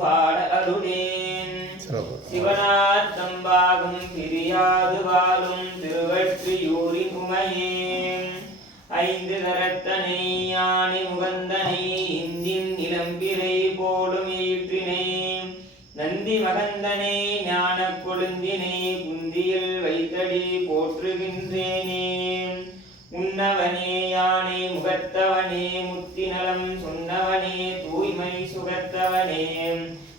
பாட அருளேன் சிவனார்த்தம் பாகம் பிரியாது வாழும் திருவற்றியூரின் உமையேன் ஐந்து கரத்தனை யானை முகந்தனை இந்தின் இளம்பிரை போலும் ஈற்றினை நந்தி மகந்தனை ஞான கொழுந்தினை குந்தியில் வைத்தடி போற்றுகின்றேனே உன்னவனே யானை முகத்தவனே முத்தி நலம் சொன்னவனே தூய்மை சுகத்தவனே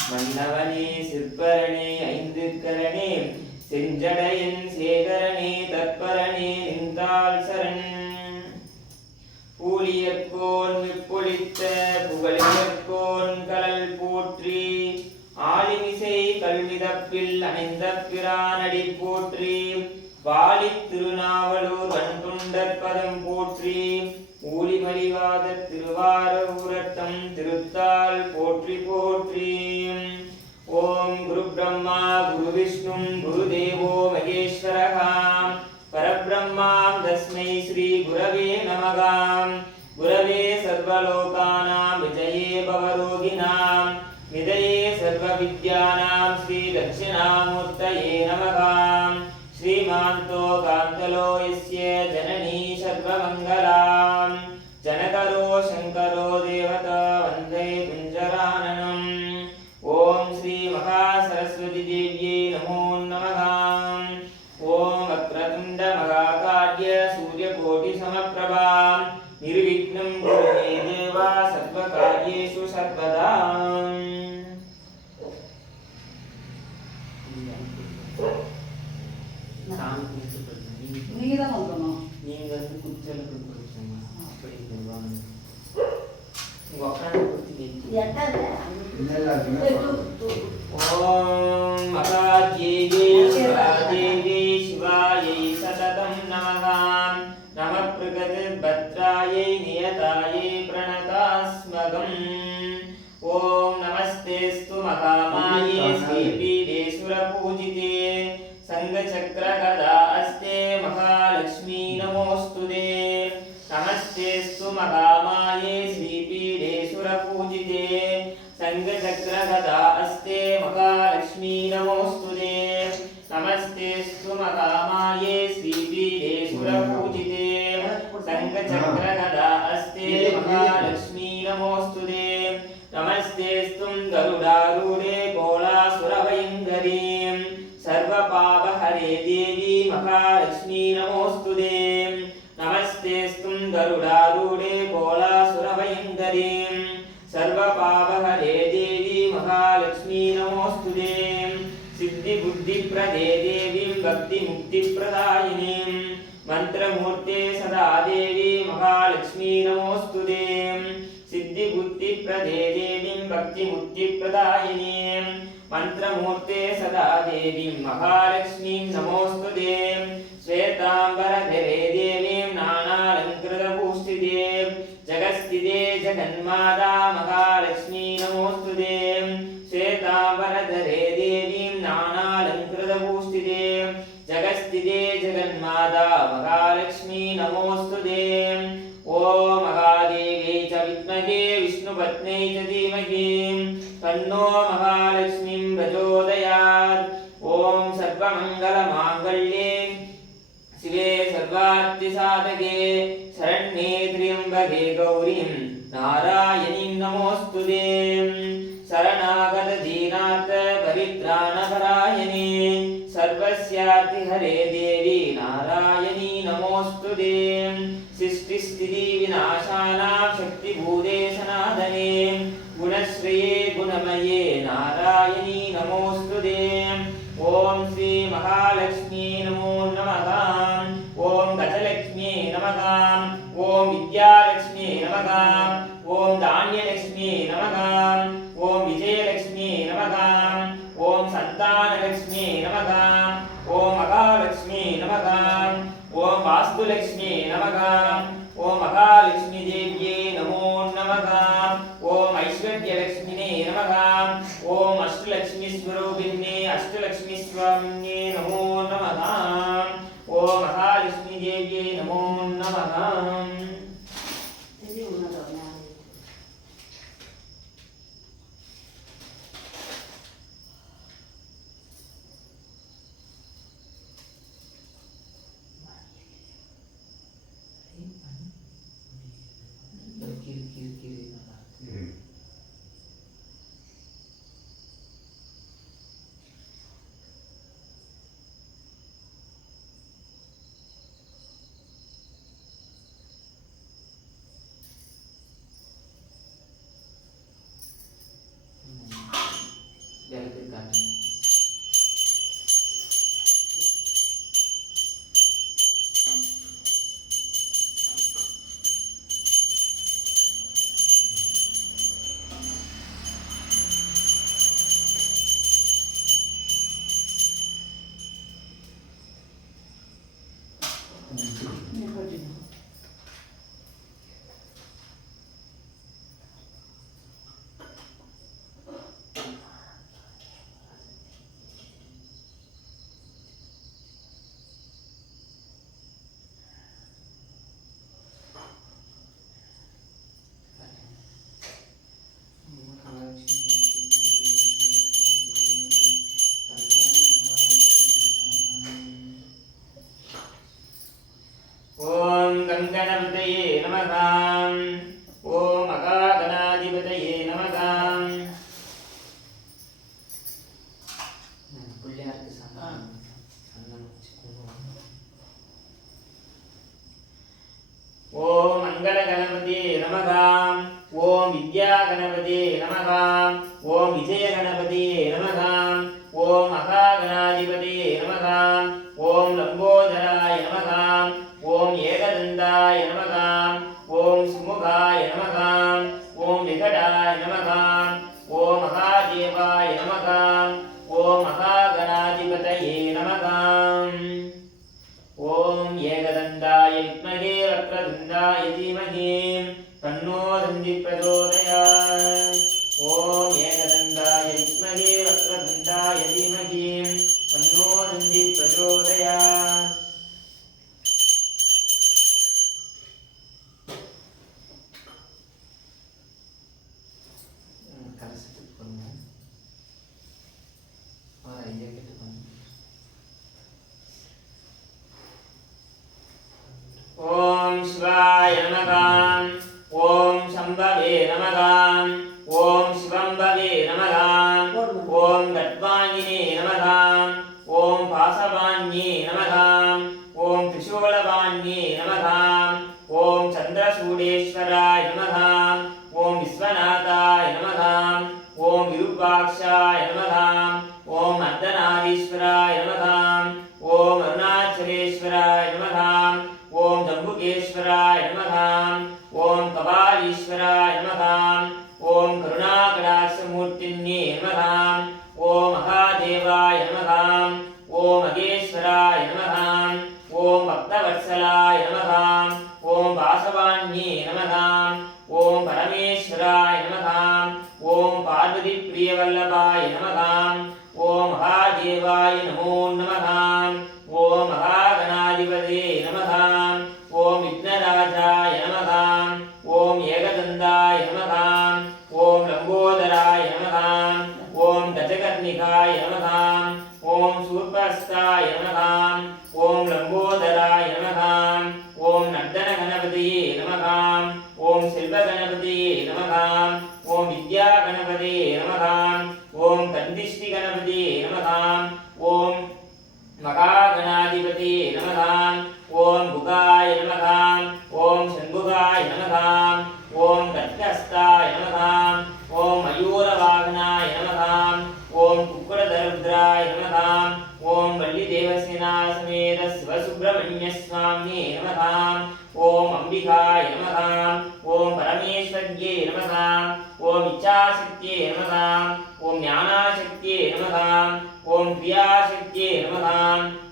மன்னவனே சிற்பரனே ஐந்து கரணே செஞ்சடையன் சேகரனே தற்பரனே நின்றால் சரண் பூலியற்கோன் விப்பொழித்த புகழியற்கோன் கலல் போற்றி ஆலிமிசை கல்விதப்பில் அணைந்த பிரானடி போற்றி வாலி திருநாவலூர் வன்துண்டற் பதம் போற்றி ஊழிமலிவாத திருவார ஊரட்டம் திருத்தால் போற்றி போற்றி ஓம் குரு பிரம்மா குரு விஷ்ணு குரு தேவோ மகேஸ்வரஹ பரபிரம்மாம் தஸ்மை ஸ்ரீ குரவே நமக குரவே சர்வலோகானாம் விஜயே பவரோகிணாம் நிதயே சர்வவித்யானாம் ஸ்ரீ தட்சிணாமூர்த்தயே நமக श्रीमान्तो कान्तलो यस्य जननी सर्वमङ्गलां जनकरो शङ्करो देवता वन्दे कुञ्जराननम् ॐ श्री महासरस्वती देव्यै नमो नमः ॐ वक्रतुण्ड महाकार्य सूर्यकोटिसमप्रभा निर्विघ्नं कुरु मे देव सर्वकार्येषु सर्वदा நீங்க தான் சொல்லணும். நீங்க வந்து குச்சலுக்கு கொடுத்தீங்க அப்படி சொல்லுவாங்க. உங்க அக்கான கொடுத்து ஓம் மகாதேவி சிவாதேவி சிவாயை சததம் நமः நம பிரகதி பத்ராயை நியதாயை பிரணதாஸ்மகம் ஓம் நமஸ்தேஸ்து மகாமாயே ஸ்ரீபீடேஸ்வர பூஜிதே संगचक्र गदा अस्ते महालक्ष्मी नमोस्तुते नमस्तेस्तु महामाये श्रीपीठे सुरपूजिते संगचक्र गदा अस्ते महालक्ष्मी नमोस्तुते नमस्तेस्तु महामाये श्रीपीठे सुरपूजिते संगचक्र गदा अस्ते महालक्ष्मी नमोस्तुते नमस्तेस्तु गरुडारूढे गोलासुरभयङ्करीं सर्वपापहरे देवी महालक्ष्मी नमोस्तुते नमस्तेस्तुं गरुडारूढे गोलासुरभयङ्करीं सर्वपापहरे देवी महालक्ष्मी नमोस्तुते सिद्धिबुद्धिप्रदे देवीं भक्तिमुक्तिप्रदायिनीं मन्त्रमूर्ते सदा देवी महालक्ष्मी नमोस्तुते सिद्धिबुद्धिप्रदे देवीं भक्तिमुक्तिप्रदायिनीं मंत्रमूर्ते सदा देवीं महालक्ष्मीं नमोस्तुते श्वेतांबरधरे देवीं नानालंकृतभूषिते जगत्स्थिते जगन्माता महालक्ष्मी नमोस्तुते श्वेतांबरधरे देवीं नानालंकृतभूषिते जगत्स्थिते जगन्माता महालक्ष्मी नमोस्तुते ओम महादेवी च विद्महे विष्णुपत्न्यै च धीमहि तन्नो महालक्ष्मीं प्रचोदयात् ओम सर्वमंगलमांगल्ये शिवे सर्वार्थिसाधके शरण्ये त्र्यंबके गौरीं नारायणीं नमोस्तुते शरणागत दीनार्थ परित्राणपरायणे सर्वस्यार्थिहरे देवी नारायणी नमोस्तुते सृष्टिस्थिति विनाशानां शक्तिभूते सनातने गुणश्रिये गुणमये नारायणी नमोस्तुते ओम श्री महालक्ष्मी नमो नमः ओम गजलक्ष्मी नमः ओम विद्यालक्ष्मी नमः ओम धान्यलक्ष्मी नमः ओम विजयलक्ष्मी नमः ओम संतानलक्ष्मी नमः ओम महालक्ष्मी नमः ओम वास्तुलक्ष्मी नमः ओम महालक्ष्मी देव्ये नमो नमः ओम ऐश्वर्यलक्ष्मिने नमः ओम अष्टलक्ष्मी स्वरूपिणे अष्टलक्ष्मी स्वामिने नमो नमः ओम महालक्ष्मी देव्ये नमो नमः ஓம் விஜய கணபதியே நமக. ஓம் மகாகணாதிபதியே நமக. ஓம் லம்போதராய நமக. ஓம் ஏகதந்தாய நமக. ஓம் சுமுகாய நமக. ஓம் விகடாய நமக. ஓம் மகாதேவாய நமக. ஓம் மகாகணாதிபதயே நமக. ஓம் ஏகதந்தாய வித்மகே வக்ரதுண்டாய தீமஹி தன்னோ தந்தி பிரச்சோதயாத். ஓம் ஏகதந்தாய வித்மகே வக்ரதுண்டாய தீமஹி தன்னோ தந்தி பிரச்சோதயாத். ஓம் சிவாய நமக. ஓம் சம்பவே நமக. ஓம் சிவம்பவே நமக. ஓம் கட்வாங்கினே நமக. ஓம் பாசவான்யே நமக. ஓம் திரிசூலவான்யே நமக. ஓம் சந்திரசூடேஸ்வராய நமக. ஓம் விஸ்வநாதாய நமக. ஓம் விருபாக்ஷாய நமக. ஓம் அர்த்தநாதீஸ்வராய நமக. ஓம் அருணாச்சலேஸ்வராய நமக. ஓம் ஜம்புகேஸ்வராய நமக. ஓம் கபாலீஸ்வராய நமக. ஓம் கருணாகடாட்சமூர்த்தின்யே நமக. ஓம் மகாதேவாய நமக. ஓம் மகேஸ்வராய நமக. ஓம் பக்தவத்சலாய நமக. ஓம் வாசவான்யே நமக. ஓம் பரமேஸ்வராய நமக. ஓம் பார்வதி பிரியவல்லபாய நமக. ஓம் மகாதேவாய நமோ நமக. ஓம் மகாகணாதிபதியே நமக. ஓம் விக்னராஜாய நமக. ஓம் ஏகதந்தாய நமக. ஓம் லம்போதராய நமக. ஓம் கஜகர்ணிகாய நமக. ஓம் சூர்பஸ்தாய நமக. ஓம் லம்போதராய நமக. ஓம் நர்தன கணபதியே நமக. ஓம் செல்வ கணபதியே நமக. ஓம் வித்யா கணபதியே நமக. ஓம் கந்திஷ்டி கணபதியே நமக. ஓம் மகாகணாதிபதியே நமக. ஓம் புகாய நமக. ஓம் சண்முகாய நமக. ஓம் கத்கஸ்தாய நமக. ஓம் மயூரவாகனாய நமக. ஓம் குக்குடதருத்ராய நமக. ஓம் வள்ளி தேவசேனா சமேத சிவசுப்பிரமணிய சுவாமியே நமக. ஓம் அம்பிகாய நமக. ஓம் பரமேஸ்வர்யே நமக. ஓம் இச்சாசக்தியே நமக. ஓம் ஞானாசக்தியே நமக. ஓம் கிரியாசக்தியே நமக.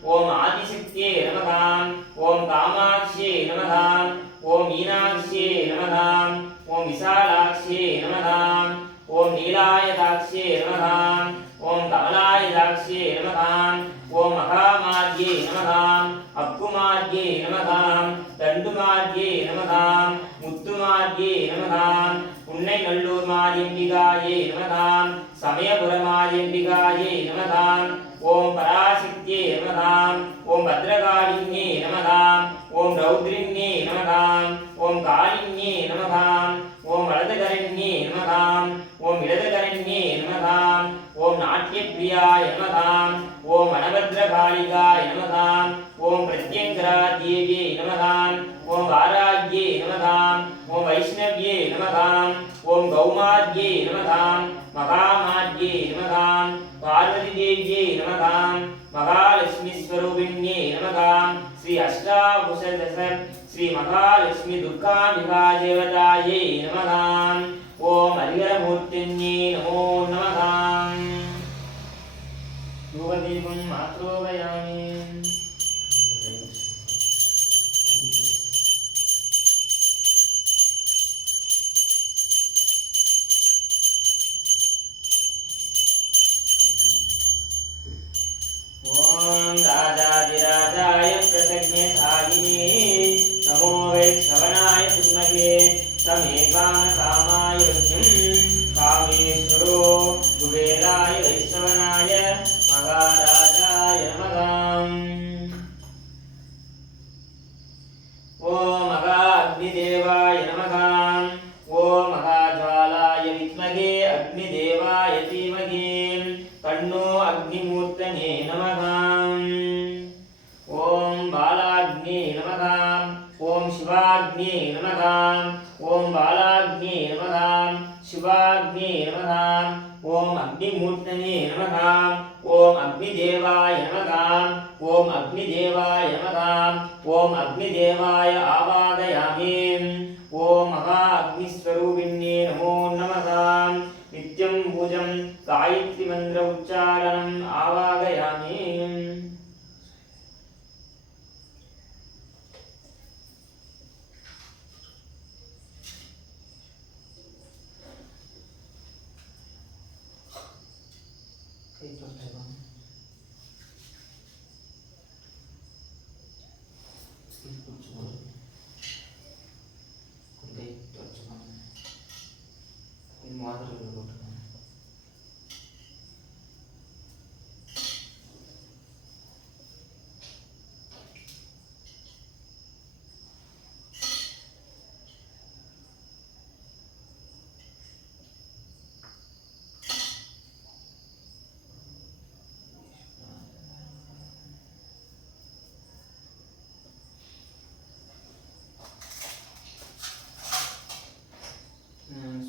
ஓம் ஆதிசக்தியே நமக. ஓம் காமாட்சியே நமக. ஓம் மீனாட்சியே நமக. ஓம் விசாலாட்சியே நமக. ஓம் நீலாயதாட்சியே நமக. ஓம் கமலாயதாட்சியே நமக. ஓம் மகாமார்யே நமக. அக்குமார்யே நமக. தண்டுமார்யே நமக. முத்துமார்யே நமக. உன்னை நல்லூர் மாரியம்பிகாயே நமக. சமயபுர மாரியம்பிகாயே நமக. ஓம் பராசக்தியே நமக. ஓம் பத்ரகாளின்யே நமக. ஓம் ரௌத்ரின்யே நமக. ஓம் காளின்யே நமக. ஓம் வலதுகரண்யே நமக. ஓம் இடதுகரண்யே நமக. ஓம் நாட்டியப்பிரியாய நமக. ஓம் வனபத்ரகாளிகாய நமக. ஓம் பிரத்யங்கரா தேவியே நமக. ஓம் வாராக்யே நமக. ஓம் வைஷ்ணவ்யே நமக. ஓம் கௌமார்யே நமக. மகாமார்யே நமக. பார்வதி தேவியே நமக. மகாலட்சுமி ஸ்வரூபிண்யே நமக. ஸ்ரீ அஷ்டாபுஷதச ஸ்ரீ மகாலட்சுமி துர்காம்பிகா தேவதாயை நமக. ஓம் ஹரிஹரமூர்த்தின்யே நமோ நமக. யோகதீபம் மாத்ரோபயாமி. ஓம் ராஜாதிராஜாய பிரசக்ஞசாயினே நமோ வைஷ்ணவனாய சுத்மகே சமே காமகாமாய வஜ்யம் காமேஸ்வரோ குபேராய வைஷ்ணவனாய மகாராஜாய நமகம். ஓம் மகா அக்னிதேவாய நமகம். ஓம் மகாஜ்வாலாய வித்மகே அக்னிதேவாய தீமகி தன்னோ அக்னிமூர்த்தனே நமகம். ஓம் பாலாக்னே நமகம். ஓம் சிவாக்னே நமகம். ஓம் பாலாக்னே நமகம். சிவாக்னே நமகம். ओम अग्निमूर्तने नमः ओम अग्निदेवाय नमः ओम अग्निदेवाय नमः ओम अग्निदेवाय आवाहयामि ओम महा अग्निस्वरूपिण्ये नमो नमः नित्यं पूजं गायत्री मंत्र उच्चारणम् आवाहयामि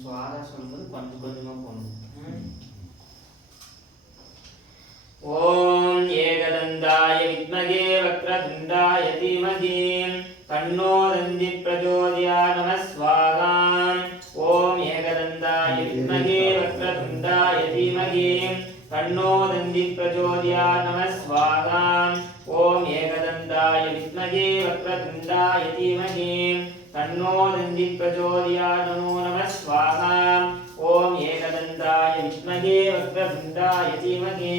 சுவாதா சொல்லும்போது கொஞ்சம் கொஞ்சமாக போகணும். ஓம் ஏகதந்தாய வித்மகே வக்ரதுண்டாய தீமகி தன்னோ தந்தி பிரச்சோதயாத் நமः ஸ்வாஹா. ஓம் ஏகதந்தாய வித்மகே வக்ரதுண்டாய தீமகி தன்னோ தந்தி பிரச்சோதயாத் நமः ஸ்வாஹா. ஓம் ஏகதந்தாய வித்மகே வக்ரதுண்டாய தீமகி तन्नो दन्ति प्रचोदयात् नमो नमः स्वाहा. ओम एकदन्ताय विद्महे वक्रतुण्डाय धीमहि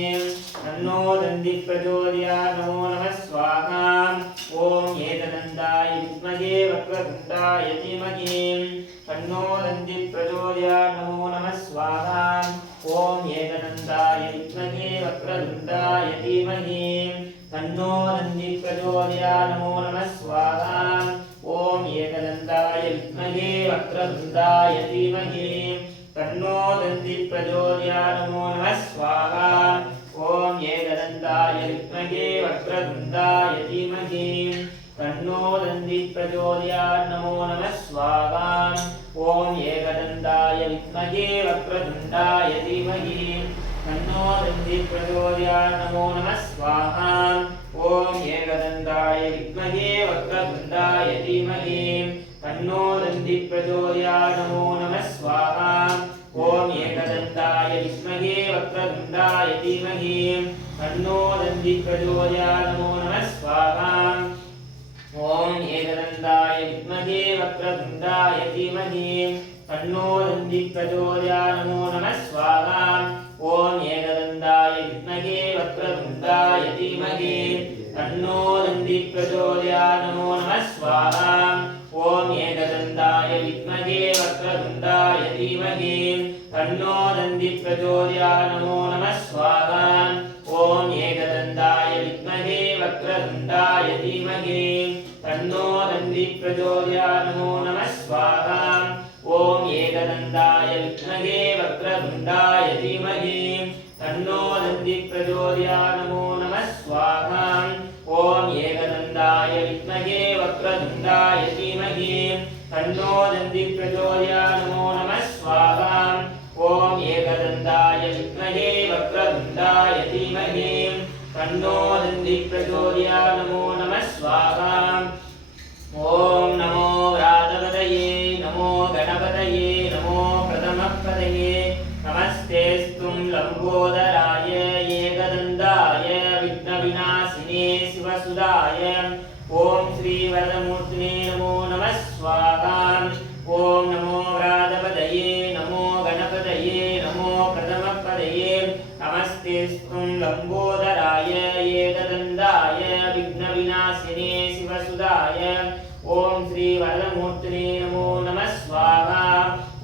तन्नो दन्ति प्रचोदयात् नमो नमः स्वाहा. ओम एकदन्ताय विद्महे वक्रतुण्डाय धीमहि तन्नो दन्ति प्रचोदयात् नमो नमः स्वाहा. ओम एकदन्ताय विद्महे वक्रतुण्डाय धीमहि तन्नो दन्ति प्रचोदयात् नमो नमः स्वाहा. ओम एकदन्ताय विद्महे वक्रतुण्डाय धीमहि तन्नो दन्ति प्रचोदयात् नमो नमः स्वाहा. ओम एकदन्ताय विद्महे वक्रतुण्डाय धीमहि तन्नो दन्ति प्रचोदयात् नमो नमः स्वाहा. ओम एकदन्ताय विद्महे वक्रतुण्डाय धीमहि तन्नो दन्ति प्रचोदयात् नमो नमः स्वाहा. ओम एकदन्ताय विद्महे वक्रतुण्डाय धीमहि तन्नो दन्ति प्रचोदयात् नमो नमः स्वाहा. ओम एकदन्ताय विद्महे वक्रतुण्डाय धीमहि तन्नो दन्ति प्रचोदयात् नमो नमः स्वाहा. ओम एकदन्ताय विद्महे वक्रतुण्डाय धीमहि तन्नो दन्ति प्रचोदयात् नमो नमः स्वाहा. ओम एकदन्ताय विद्महे वक्रतुण्डाय धीमहि तन्नो दन्ति प्रचोदयात् नमो नमः स्वाहा. ओम एकदन्ताय विद्महे वक्रतुण्डाय धीमहि तन्नो दन्ति प्रचोदयात् नमो नमः स्वाहा. ओम एकदन्ताय विद्महे वक्रतुण्डाय धीमहि तन्नो दन्ति प्रचोदयात् नमो नमः स्वाहा. ओम एकदन्ताय विद्महे वक्रतुण्डाय धीमहि तन्नो दन्ति प्रचोदयात् नमो नमः स्वाहा. ओम एकदन्ताय विद्महे वक्रतुण्डाय धीमहि तन्नो दन्ति प्रचोदयात् नमो नमः स्वाहा. ओम एकदन्ताय विद्महे वक्रतुण्डाय धीमहि तन्नो दन्ति प्रचोदयात् नमो नमः स्वाहा. ओम नमो व्रातपतये नमो गणपतये नमो प्रथमपतये नमस्तेस्तुं लम्बोदराय एकदन्ताय विघ्नविनाशिने शिवसुदाय ओम श्री वरदमूर्तिने नमो नमः स्वाहा. ओम नमो व्रातपतये नमो गणपतये नमो प्रथमपतये नमस्तेस्तुं लम्बोदराय एकदन्ताय विघ्नविनाशिने शिवसुदाय ओम श्री वरदमूर्तिने नमो नमः स्वाहा.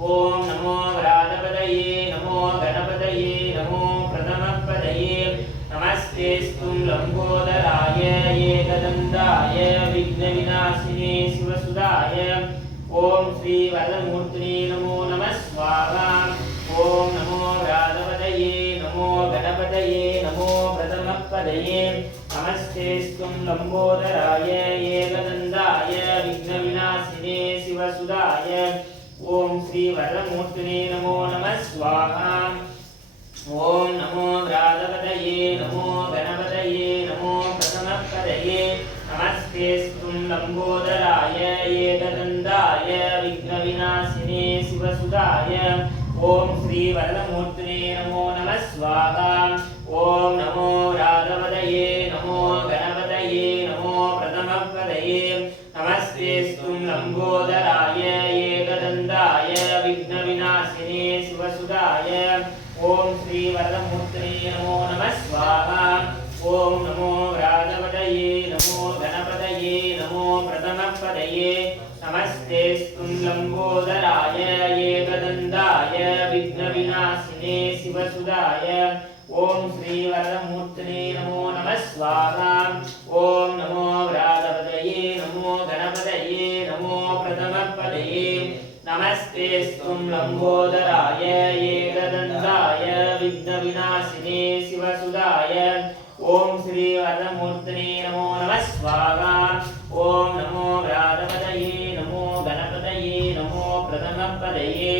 ओम नमो व्रातपतये नमो गणपतये नमो प्रथमपतये नमस्तेस्तुं लम्बोदराय एकदन्ताय विघ्नविनाशिने शिवसुदाय ओम श्री वरदमूर्तिने नमो नमः स्वाहा. ओम नमो व्रातपतये नमो गणपतये नमो प्रथमपतये नमस्तेस्तुं लम्बोदराय एकदन्ताय विघ्नविनाशिने शिवसुदाय ओम श्री वरदमूर्तिने नमो नमः स्वाहा. वरदमूर्तिने नमो नमः स्वाहा। ओम नमो राघवदये नमो गणपतये नमो प्रथमपदये नमस्तेस्तुं लंबोदराय एकदन्ताय विघ्नविनाशिने शिवसुदाय ओम श्री वरदमूर्तिने नमो नमः स्वाहा। ओम नमो राघवदये नमो गणपतये नमो प्रथमपदये नमस्तेस्तुं लंबोदराय एकदन्ताय विघ्नविनाशिने शिवसुदाय ओम श्री वरदमूर्तिने नमो नमः स्वाहा। ओम नमो राघवदये नमो गणपतये नमो प्रथमपदये नमस्तेस्तुं लंबोदराय एकदन्ताय विघ्नविनाशिने शिवसुदाय ओम श्री वरदमूर्तिने नमो नमः स्वाहा। ओम नमो राघवदये नमो गणपतये नमो प्रथमपदये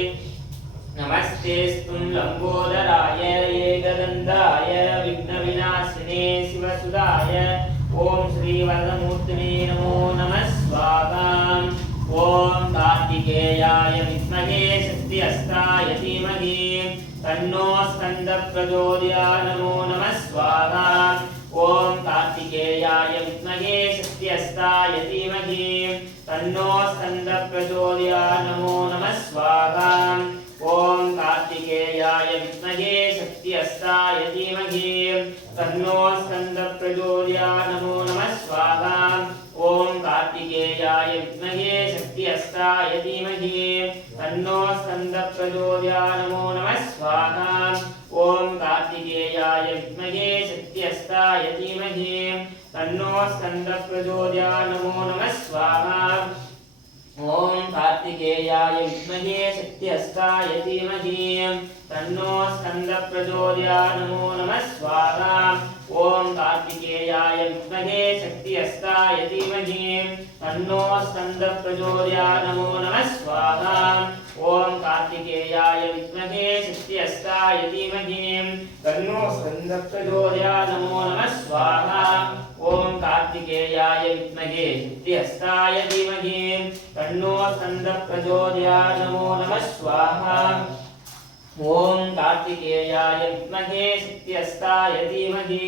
नमस्तेस्तुं लंबोदराय एकदन्ताय विघ्नविनाशिने शिवसुदाय ओम श्री वरदमूर्तिने नमो नमः स्वाहा। ओम कार्तिकेयाय विद्महे शक्तिहस्ताय धीमहि तन्नो स्कन्दः प्रचोदयात् नमो नमः स्वाहा। ओम कार्तिकेयाय विद्महे शक्तिहस्ताय धीमहि तन्नो स्कन्दः प्रचोदयात् नमो नमः स्वाहा। ओम कार्तिकेयाय विद्महे शक्तिहस्ताय धीमहि तन्नो स्कन्दः प्रचोदयात् नमो नमः स्वाहा। ओम कार्तिकेयाय विद्महे शक्तिहस्ताय धीमहि तन्नो स्कन्दः प्रचोदयात् नमो नमः स्वाहा। ओम कार्तिकेयाय विद्महे शक्तिहस्ताय धीमहि तन्नो स्कन्दः प्रचोदयात् नमो नमः स्वाहा। ओम कार्तिकेयाय विद्महे शक्तिहस्ताय धीमहि तन्नो स्कन्दः प्रचोदयात् नमो नमः स्वाहा। ओम कार्तिकेयाय विद्महे शक्तिहस्ताय धीमहि तन्नो स्कन्दः प्रचोदयात् नमो नमः स्वाहा। ओम कार्तिकेयाय विद्महे शक्तिहस्ताय धीमहि तन्नो स्कन्दः प्रचोदयात् नमो नमः स्वाहा। ओम कार्तिकेयाय विद्महे शक्तिहस्ताय धीमहि तन्नो स्कन्दः प्रचोदयात् नमो नमः स्वाहा। ओम कार्तिकेयाय विद्महे शक्तिहस्ताय धीमहि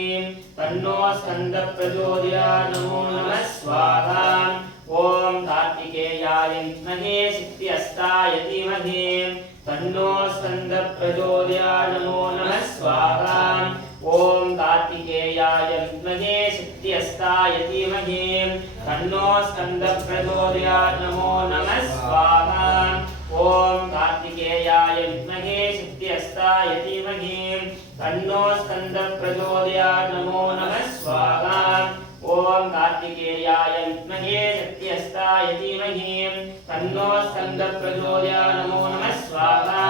तन्नो स्कन्दः प्रचोदयात् नमो नमः स्वाहा। ओम कार्तिकेयाय विद्महे शक्तिहस्ताय धीमहि तन्नो स्कन्दः प्रचोदयात् नमो नमः स्वाहा। ओम कार्तिकेयाय विद्महे शक्तिहस्ताय धीमहि तन्नो स्कन्दः प्रचोदयात् नमो नमः स्वाहा। ओम कार्तिकेयाय विद्महे शक्तिहस्ताय धीमहि तन्नो स्कन्दः प्रचोदयात् नमो नमः स्वाहा। ओम कार्तिकेयाय विद्महे शक्तिहस्ताय धीमहि तन्नो स्कन्दः प्रचोदयात् नमो नमः स्वाहा।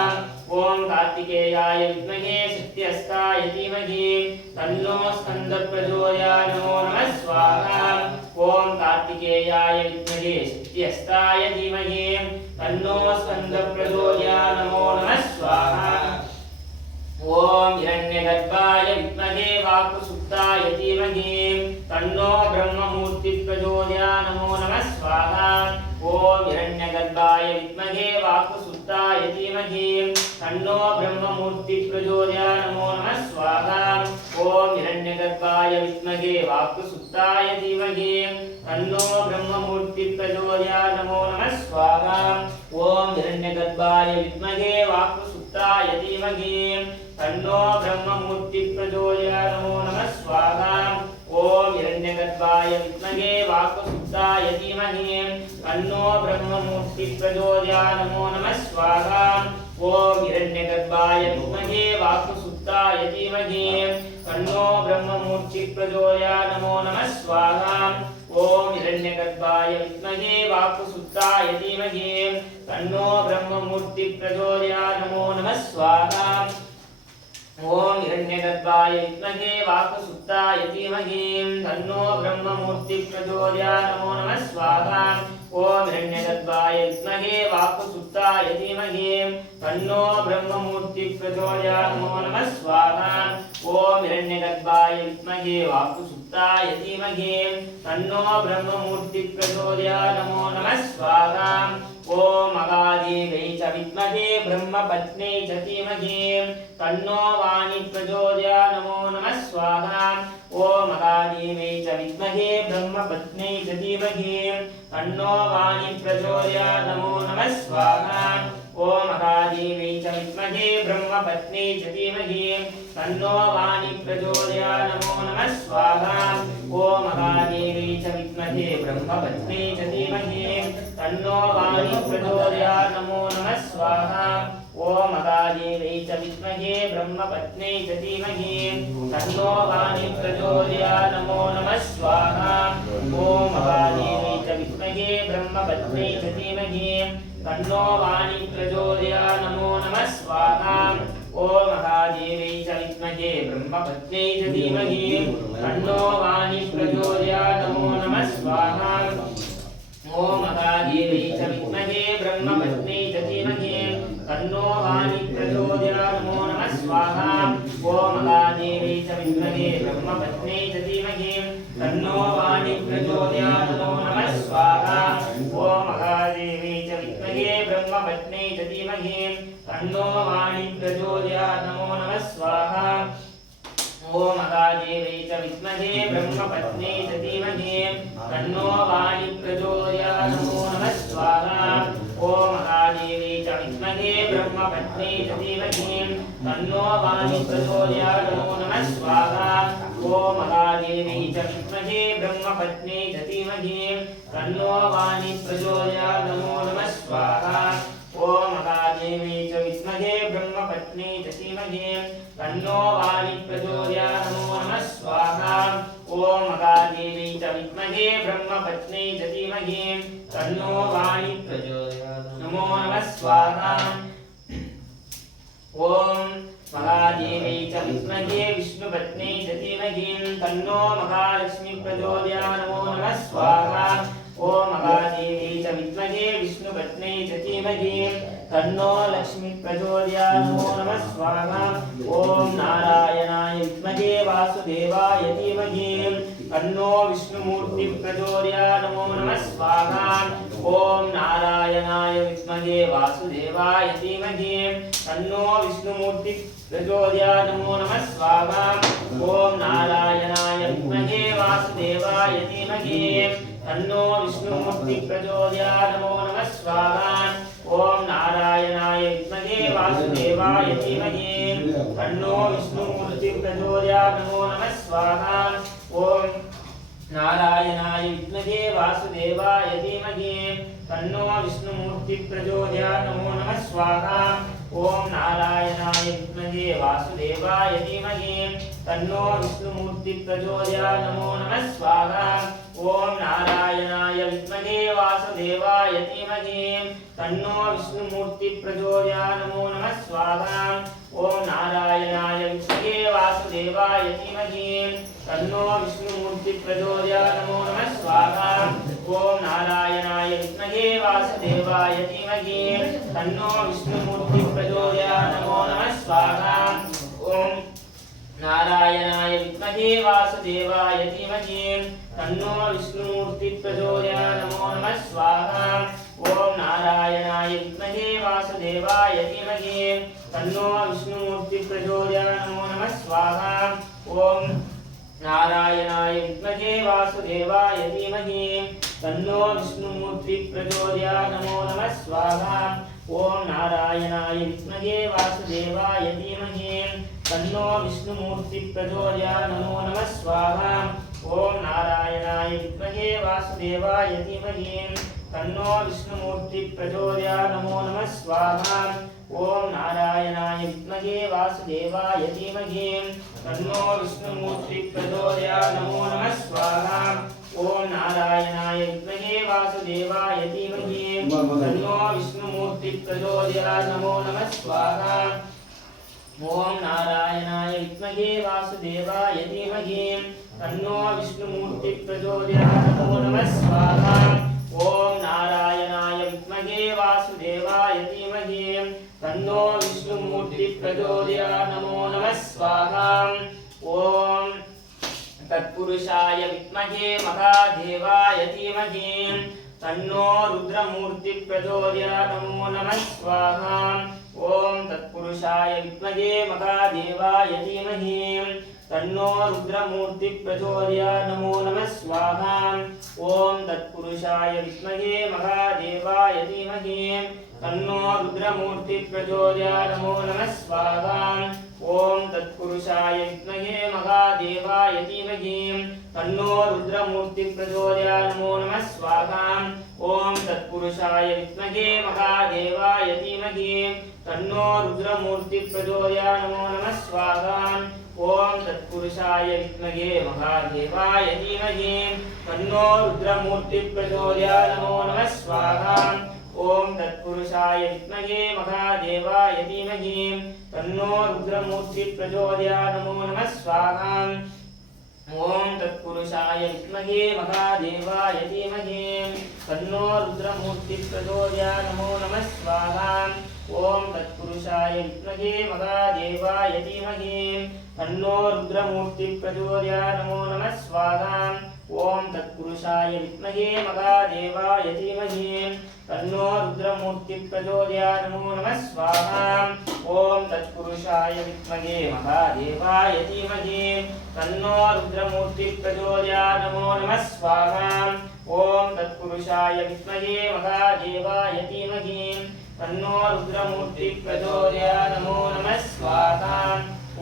ओम कार्तिकेयाय विद्महे शक्तिहस्ताय धीमहि तन्नो स्कन्दः प्रचोदयात् नमो नमः स्वाहा। ओम कार्तिकेयाय विद्महे शक्तिहस्ताय धीमहि तन्नो स्कन्दः प्रचोदयात् नमो नमः स्वाहा। ओम हिरण्यगर्भाय विद्महे वाक्सुप्ताय धीमहि तन्नो ब्रह्ममूर्ति प्रचोदयात् नमो नमः स्वाहा। ओम हिरण्यगर्भाय विद्महे वाक्सुप्ताय धीमहि तन्नो ब्रह्ममूर्ति प्रचोदयात् नमो नमः स्वाहा। ओम हिरण्यगर्भाय विद्महे वाक्सुप्ताय धीमहि तन्नो ब्रह्ममूर्ति प्रचोदयात् नमो नमः स्वाहा। ओम हिरण्यगर्भाय विद्महे वाक्सुप्ताय धीमहि तन्नो ब्रह्ममूर्ति प्रचोदयात् नमो नमः स्वाहा। ओम हिरण्यगर्भाय विद्महे वाक्सुप्ताय धीमहि तन्नो ब्रह्ममूर्ति प्रचोदयात् नमो नमः स्वाहा। ओम हिरण्यगर्भाय विद्महे वाक्सुप्ताय धीमहि तन्नो ब्रह्ममूर्ति प्रचोदयात् नमो नमः स्वाहा। ओम हिरण्यगर्भाय विद्महे वाक्सुप्ताय धीमहि तन्नो ब्रह्ममूर्ति प्रचोदयात् नमो नमः स्वाहा। ओम हिरण्यगर्भाय विद्महे वाक्सुप्ताय धीमहि तन्नो ब्रह्ममूर्ति प्रचोदयात् नमो नमः स्वाहा। ओम हिरण्यगर्भाय विद्महे वाक्सुप्ताय धीमहि तन्नो ब्रह्ममूर्ति प्रचोदयात् नमो नमः स्वाहा ओम हिरण्यगर्भाय विद्महे वाक्सुप्ताय धीमहि तन्नो ब्रह्ममूर्ति प्रचोदयात् नमो नमः स्वाहा ओम अगादेवै च विद्महे ब्रह्मपत्न्यै च धीमहि तन्नो वाणी प्रचोदयात् नमो नमः स्वाहा ओम अगादेवै च विद्महे ब्रह्मपत्न्यै च धीमहि तन्नो वाणी प्रचोदयात् नमो नमः स्वाहा ओम अगादेवै च विद्महे ब्रह्मपत्न्यै च धीमहि तन्नो वाणी प्रचोदयात् नमो नमः स्वाहा ओम अगादेवै च विद्महे ब्रह्मपत्न्यै च धीमहि तन्नो वाणी प्रचोदयात् नमो नमः स्वाहा ओम अगादेवै च विद्महे ब्रह्मपत्न्यै च धीमहि तन्नो वाणी प्रचोदयात् नमो नमः स्वाहा ओम अगादेवै च विद्महे ब्रह्मपत्न्यै च धीमहि तन्नो वाणी प्रचोदयात् नमो नमः स्वाहा ओम अगादेवै च विद्महे ब्रह्मपत्न्यै च धीमहि तन्नो वाणी प्रचोदयात् नमो नमः स्वाहा ओम अगादेवै च विद्महे ब्रह्मपत्न्यै च धीमहि तन्नो वाणी प्रचोदयात् नमो नमः स्वाहा ओम अगादेवै च विद्महे ब्रह्मपत्न्यै च धीमहि तन्नो वाणी प्रचोदयात् नमो नमः स्वाहा ओम अगादेवै च विद्महे ब्रह्मपत्न्यै च धीमहि तन्नो वाणी प्रचोदयात् नमो नमः स्वाहा ओम अगादेवै च विद्महे ब्रह्मपत्न्यै च धीमहि तन्नो वाणी प्रचोदयात् नमो नमः स्वाहा ओम अगादेवै च विद्महे ब्रह्मपत्न्यै च धीमहि तन्नो वाणी प्रचोदयात् नमो नमः स्वाहा ओम अगादेवै च विद्महे ब्रह्मपत्न्यै च धीमहि तन्नो वाणी प्रचोदयात् नमो नमः स्वाहा ओम अगादेवै च विद्महे ब्रह्मपत्न्यै च धीमहि तन्नो वाणी प्रचोदयात् नमो नमः स्वाहा ओम अगादेवै च विद्महे ब्रह्मपत्न्यै च धीमहि तन्नो वाणी प्रचोदयात् नमो नमः स्वाहा ओम महादेवै च विद्महे विष्णुपत्न्यै च धीमहि तन्नो महालक्ष्मी प्रचोदयात् नमो नमः स्वाहा ओम महादेवै च विद्महे विष्णुपत्न्यै च धीमहि तन्नो लक्ष्मी प्रचोदयात् नमो नमः स्वाहा ओम नारायणाय विद्महे वासुदेवाय धीमहि तन्नो विष्णुमूर्ति प्रचोदयात् नमो नमः स्वाहा ओम नारायणाय विद्महे वासुदेवाय धीमहि तन्नो विष्णुमूर्ति प्रचोदयात् नमो नमः स्वाहा ओम नारायणाय विद्महे वासुदेवाय धीमहि तन्नो विष्णुमूर्ति प्रचोदयात् नमो नमः स्वाहा ओम नारायणाय विद्महे वासुदेवाय धीमहि तन्नो विष्णुमूर्ति प्रचोदयात् नमो नमः स्वाहा ओम नारायणाय विद्महे वासुदेवाय धीमहि तन्नो विष्णुमूर्ति प्रचोदयात् नमो नमः स्वाहा ओम नारायणाय विद्महे वासुदेवाय धीमहि तन्नो विष्णुमूर्ति प्रचोदयात् नमो नमः स्वाहा ओम नारायणाय विद्महे वासुदेवाय धीमहि तन्नो विष्णुमूर्ति प्रचोदयात् नमो नमः स्वाहा ओम नारायणाय विद्महे वासुदेवाय धीमहि तन्नो विष्णुमूर्ति प्रचोदयात् नमो नमः स्वाहा ओम नारायणाय विद्महे वासुदेवाय धीमहि तन्नो विष्णुमूर्ति प्रचोदयात् नमो नमः स्वाहा ओम नारायणाय विद्महे वासुदेवाय धीमहि तन्नो विष्णुमूर्ति प्रचोदयात् नमो नमः स्वाहा ओम नारायणाय विद्महे वासुदेवाय धीमहि तन्नो विष्णुमूर्ति प्रचोदयात् नमो नमः स्वाहा ओम नारायणाय विद्महे वासुदेवाय धीमहि तन्नो विष्णुमूर्ति प्रचोदयात् नमो नमः स्वाहा ओम नारायणाय विद्महे वासुदेवाय धीमहि तन्नो विष्णुमूर्ति प्रचोदयात् नमो नमः स्वाहा ओम नारायणाय विद्महे वासुदेवाय धीमहि तन्नो विष्णुमूर्ति प्रचोदयात् नमो नमः स्वाहा ओम नारायणाय विद्महे वासुदेवाय धीमहि तन्नो विष्णुमूर्ति प्रचोदयात् नमो नमः स्वाहा ओम नारायणाय विद्महे वासुदेवाय धीमहि तन्नो विष्णुमूर्ति प्रचोदयात् नमो नमः स्वाहा ओम नारायणाय विद्महे वासुदेवाय धीमहि तन्नो विष्णुमूर्ति प्रचोदयात् नमो नमः स्वाहा ओम नारायणाय विद्महे वासुदेवाय धीमहि तन्नो विष्णुमूर्ति प्रचोदयात् नमो नमः स्वाहा ओम तत्पुरुषाय विद्महे महादेवाय धीमहि तन्नो रुद्रमूर्ति प्रचोदयात् नमो नमः स्वाहा ओम तत्पुरुषाय विद्महे महादेवाय धीमहि तन्नो रुद्रमूर्ति प्रचोदयात् नमो नमः स्वाहा ओम तत्पुरुषाय विद्महे महादेवाय धीमहि तन्नो रुद्रमूर्ति प्रचोदयात् नमो नमः स्वाहा ओम तत्पुरुषाय विद्महे महादेवाय धीमहि तन्नो रुद्रमूर्ति प्रचोदयात् नमो नमः स्वाहा ओम तत्पुरुषाय विद्महे महादेवाय धीमहि तन्नो रुद्रमूर्ति प्रचोदयात् नमो नमः स्वाहा ओम तत्पुरुषाय विद्महे महादेवाय धीमहि तन्नो रुद्रमूर्ति प्रचोदयात् नमो नमः स्वाहा ओम तत्पुरुषाय विद्महे महादेवाय धीमहि तन्नो रुद्रमूर्ति प्रचोदयात् नमो नमः स्वाहा ओम तत्पुरुषाय विद्महे महादेवाय धीमहि तन्नो रुद्रमूर्ति प्रचोदयात् नमो नमः स्वाहा ओम तत्पुरुषाय विद्महे महादेवाय धीमहि तन्नो रुद्रमूर्ति प्रचोदयात् नमो नमः स्वाहा ओम तत्पुरुषाय विद्महे महादेवाय धीमहि तन्नो रुद्रमूर्ति प्रचोदयात् नमो नमः स्वाहा ओम तत्पुरुषाय विद्महे महादेवाय धीमहि तन्नो रुद्रमूर्ति प्रचोदयात् नमो नमः स्वाहा ओम तत्पुरुषाय विद्महे महादेवाय धीमहि तन्नो रुद्रमूर्ति प्रचोदयात् नमो नमः स्वाहा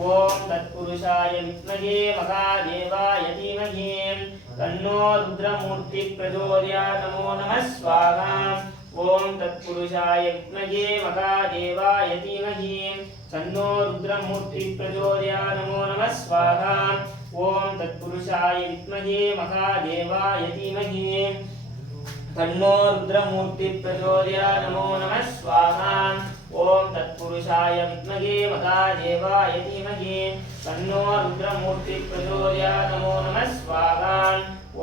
ओम तत्पुरुषाय विद्महे महादेवाय धीमहि तन्नो रुद्रमूर्ति प्रचोदयात् नमो नमः स्वाहा ओम तत्पुरुषाय विद्महे महादेवाय धीमहि तन्नो रुद्रमूर्ति प्रचोदयात् नमो नमः स्वाहा ओम तत्पुरुषाय विद्महे महादेवाय धीमहि तन्नो रुद्रमूर्ति प्रचोदयात् नमो नमः स्वाहा ओम तत्पुरुषाय विद्महे महादेवाय धीमहि तन्नो रुद्रमूर्ति प्रचोदयात् नमो नमः स्वाहा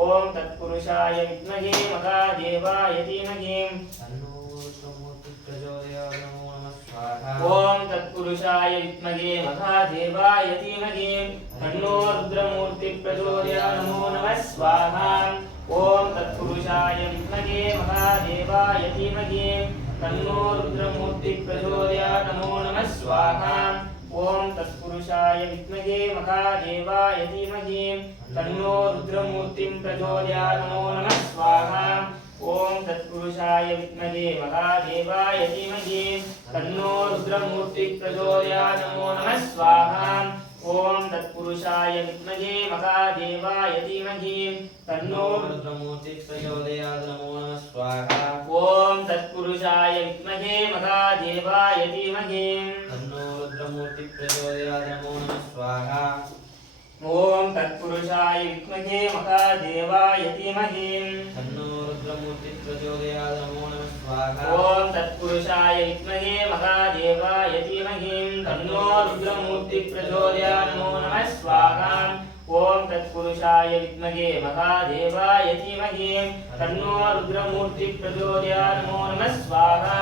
ओम तत्पुरुषाय विद्महे महादेवाय धीमहि तन्नो रुद्रमूर्ति प्रचोदयात् नमो नमः स्वाहा ओम तत्पुरुषाय विद्महे महादेवाय धीमहि तन्नो रुद्रमूर्ति प्रचोदयात् नमो नमः स्वाहा ओम तत्पुरुषाय विद्महे महादेवाय धीमहि तन्नो रुद्रमूर्ति प्रचोदयात् नमो नमः स्वाहा ओम तत्पुरुषाय विद्महे महादेवाय धीमहि तन्नो रुद्रमूर्ति प्रचोदयात् नमो नमः स्वाहा ओम तत्पुरुषाय विद्महे महादेवाय धीमहि तन्नो रुद्रमूर्ति प्रचोदयात् नमो नमः स्वाहा ओम तत्पुरुषाय विद्महे महादेवाय धीमहि तन्नो रुद्रमूर्ति प्रचोदयात् नमो नमः स्वाहा ओम तत्पुरुषाय विद्महे महादेवाय धीमहि तन्नो रुद्रमूर्ति प्रचोदयात् नमो नमः स्वाहा ओम तत्पुरुषाय विद्महे महादेवाय धीमहि तन्नो रुद्रमूर्ति प्रचोदयात् नमो नमः स्वाहा ओम तत्पुरुषाय विद्महे महादेवाय धीमहि तन्नो रुद्रमूर्ति प्रचोदयात् नमो नमः स्वाहा ओम तत्पुरुषाय विद्महे महादेवाय धीमहि तन्नो रुद्रमूर्ति प्रचोदयात् नमो नमः स्वाहा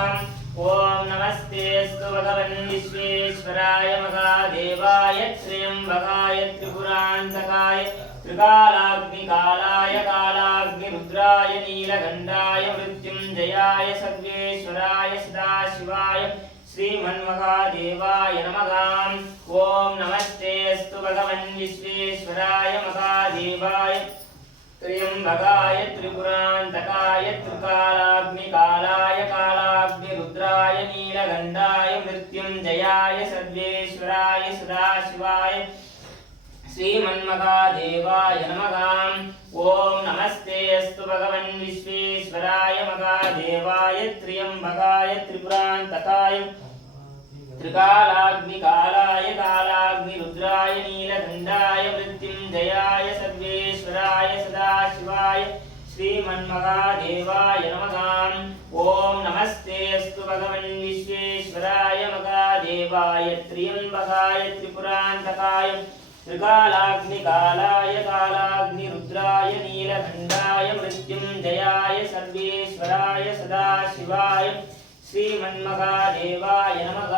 ओम नमस्तेऽस्तु भगवन् विश्वेश्वराय महादेवाय त्र्यम्बकाय त्रिपुरान्तकाय त्रिकालाग्निकालाय कालाग्निरुद्राय नीलकण्ठाय मृत्युञ्जयाय सर्वेश्वराय सदाशिवाय श्रीमन्महादेवाय नमः ओम नमस्तेऽस्तु भगवन् विश्वेश्वराय महादेवाय त्र्यम्बकाय त्रिपुरान्तकाय त्रिकालाग्निकालाय कालाग्निरुद्राय नीलकण्ठाय मृत्युञ्जयाय सर्वेश्वराय सदाशिवाय श्रीमन्महादेवाय नमः ओम नमस्तेऽस्तु भगवन् विश्वेश्वराय महादेवाय त्र्यम्बकाय त्रिपुरान्तकाय त्रिकालाग्निकालाय कालाग्निरुद्राय नीलकण्ठाय मृत्युञ्जयाय सर्वेश्वराय सदाशिवाय श्रीमन्महादेवाय नमः ओम नमस्तेऽस्तु भगवन् विश्वेश्वराय महादेवाय त्र्यम्बकाय त्रिपुरान्तकाय त्रिकालाग्निकालाय कालाग्निरुद्राय नीलकण्ठाय मृत्युञ्जयाय सर्वेश्वराय सदाशिवाय श्रीमन्महादेवाय नमः।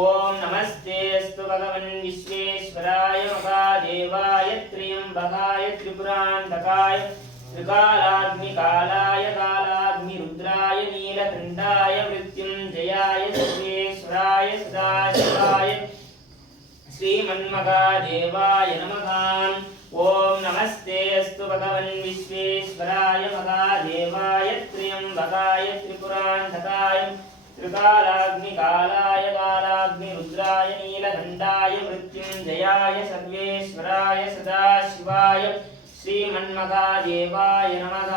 ओम नमस्तेऽस्तु भगवन् विश्वेश्वराय महादेवाय त्र्यम्बकाय त्रिपुरान्तकाय त्रिकालाग्निकालाय कालाग्निरुद्राय नीलकण्ठाय मृत्युञ्जयाय सर्वेश्वराय सदाशिवाय श्रीमन्महादेवाय नमः। ओम नमस्तेऽस्तु भगवन् विश्वेश्वराय महादेवाय त्र्यम्बकाय त्रिपुरान्तकाय त्रिकालाग्निकालाय कालाग्निरुद्राय नीलकण्ठाय मृत्युञ्जयाय सर्वेश्वराय सदाशिवाय श्रीमन्महादेवाय नमः।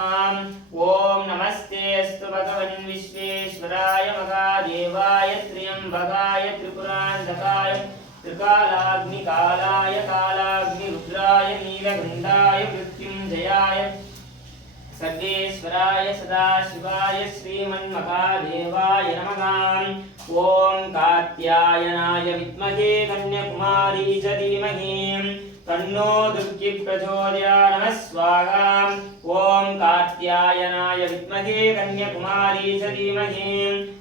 ओम नमस्तेऽस्तु भगवन् विश्वेश्वराय महादेवाय त्र्यम्बकाय त्रिपुरान्तकाय त्रिकालाग्निकालाय कालाग्निरुद्राय नीलकण्ठाय मृत्युञ्जयाय सर्वेश्वराय सदाशिवाय श्रीमन्महादेवाय नमः। ओम कात्यायनाय विद्महे कन्याकुमारी च धीमहि तन्नो दुर्गी प्रचोदयात्। नमः स्वाहा। ओम कात्यायनाय विद्महे कन्याकुमारी च धीमहि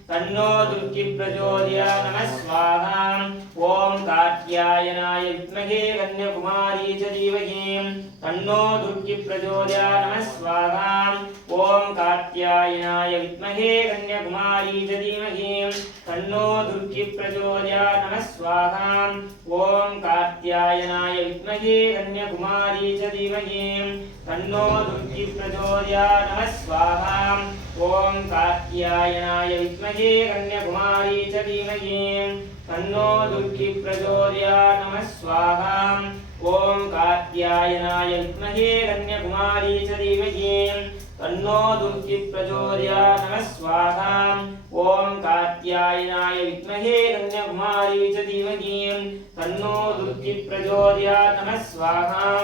तन्नो दुर्गी प्रचोदयात्। नमः स्वाहा। ओम कात्यायनाय विद्महे कन्याकुमारी च धीमहि तन्नो दुर्गी प्रचोदयात्। नमः स्वाहा। ओम कात्यायनाय विद्महे कन्याकुमारी च धीमहि तन्नो दुर्गी प्रचोदयात्। नमः स्वाहा। ओम कात्यायनाय विद्महे कन्याकुमारी च धीमहि तन्नो दुर्गी प्रचोदयात्। नमः स्वाहा। ओम कात्यायनाय विद्महे कन्याकुमारी च धीमहि तन्नो दुर्गी प्रचोदयात्। नमः स्वाहा। ओम कात्यायनाय विद्महे कन्याकुमारी च धीमहि तन्नो दुर्गी प्रचोदयात्। नमः स्वाहा। ओम कात्यायनाय विद्महे कन्याकुमारी च धीमहि तन्नो दुर्गी प्रचोदयात्। नमः स्वाहा।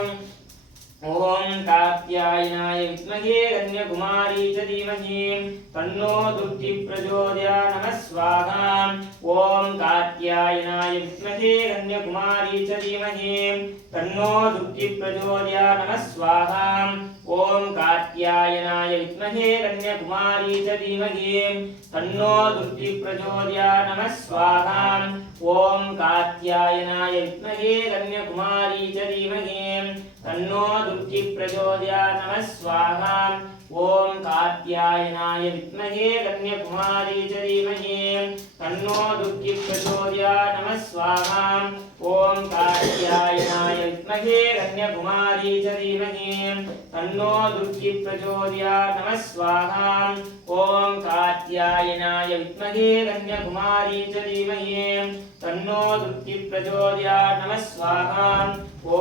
ओम कात्यायनाय विद्महे कन्याकुमारी च धीमहि तन्नो दुर्गी प्रचोदयात्। नमः स्वाहा। ओम कात्यायनाय विद्महे कन्याकुमारी च धीमहि तन्नो दुर्गी प्रचोदयात्। नमः स्वाहा। ओम कात्यायनाय विद्महे कन्याकुमारी च धीमहि तन्नो दुर्गी प्रचोदयात्। नमः स्वाहा। ओम कात्यायनाय विद्महे कन्याकुमारी च धीमहि तन्नो दुर्गी प्रचोदयात्। नमः स्वाहा। ओम कात्यायनाय विद्महे कन्याकुमारी च धीमहि तन्नो दुर्गी प्रचोदयात्। नमः स्वाहा। ओम कात्यायनाय विद्महे कन्याकुमारी च धीमहि तन्नो दुर्गी प्रचोदयात्। नमः स्वाहा। ओम कात्यायनाय विद्महे कन्याकुमारी च धीमहि तन्नो दुर्गी प्रचोदयात्। नमः स्वाहा।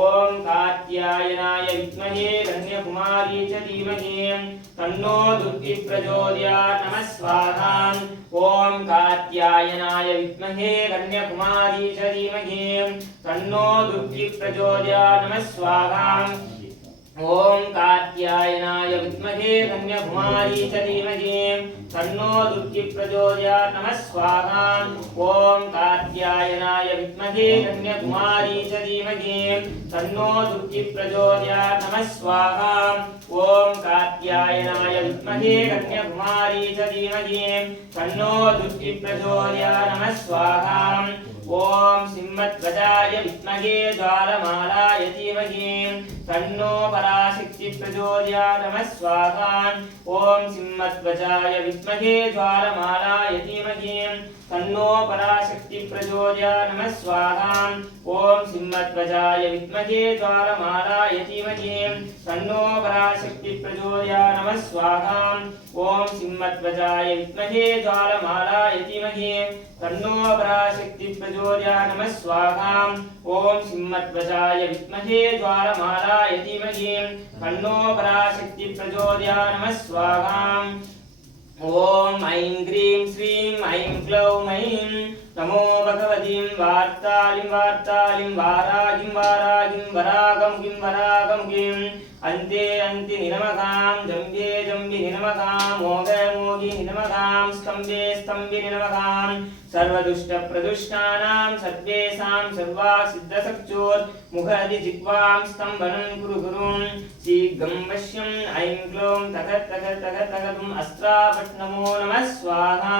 ओम कात्यायनाय विद्महे कन्याकुमारी च धीमहि तन्नो दुर्गी प्रचोदयात्। नमः स्वाहा। ओम कात्यायनाय विद्महे कन्याकुमारी च धीमहि तन्नो दुर्गी प्रचोदयात्। नमः स्वाहा। ओम कात्यायनाय विद्महे कन्याकुमारी च धीमहि तन्नो दुर्गी प्रचोदयात्। नमः स्वाहा। ओम कात्यायनाय विद्महे कन्याकुमारी च धीमहि तन्नो दुर्गी प्रचोदयात्। नमः स्वाहा। ओम कात्यायनाय विद्महे कन्याकुमारी च धीमहि तन्नो दुर्गी प्रचोदयात्। नमः स्वाहा। ओम सिंहध्वजाय विद्महे ज्वालमालाय धीमहि तन्नो पराशक्ति प्रचोदयात्। नमः स्वाहा। ओम सिंहध्वजाय विद्महे ज्वालमालाय धीमहि तन्नो पराशक्ति प्रचोदयात्। नमः स्वाहा। ओम सिंहध्वजाय विद्महे ज्वालमालाय धीमहि तन्नो पराशक्ति प्रचोदयात्। नमः स्वाहा। ओम सिंहध्वजाय विद्महे ज्वालमालाय धीमहि तन्नो पराशक्ति प्रचोदयात्। नमः स्वाहा। ओम सिंहध्वजाय विद्महे ज्वालमालाय धीमहि तन्नो पराशक्ति प्रचोदयात्। नमः स्वाहा। ओम ऐं ह्रीं श्रीं ऐं क्लौं ऐं नमो भगवतीं वार्तालिं वार्तालिं वारागिं वारागिं वरागमुखिं वरागमुखिं अन्ते अन्ति निनमकां जम्बे जम्बि निनमकां मोघ मोघि निनमकां स्तम्भे स्तम्भि निनमकां सर्वदुष्टप्रदुष्टानां सर्वेषां सर्वासिद्धशक्त्योर् मुखदि जिह्वां स्तम्भनं कुरु गुरुं शीघ्रं वश्यम् ऐं क्लौं तगत् तगत् तगत् तगतुम् अस्त्रापट् नमो नमः स्वाहा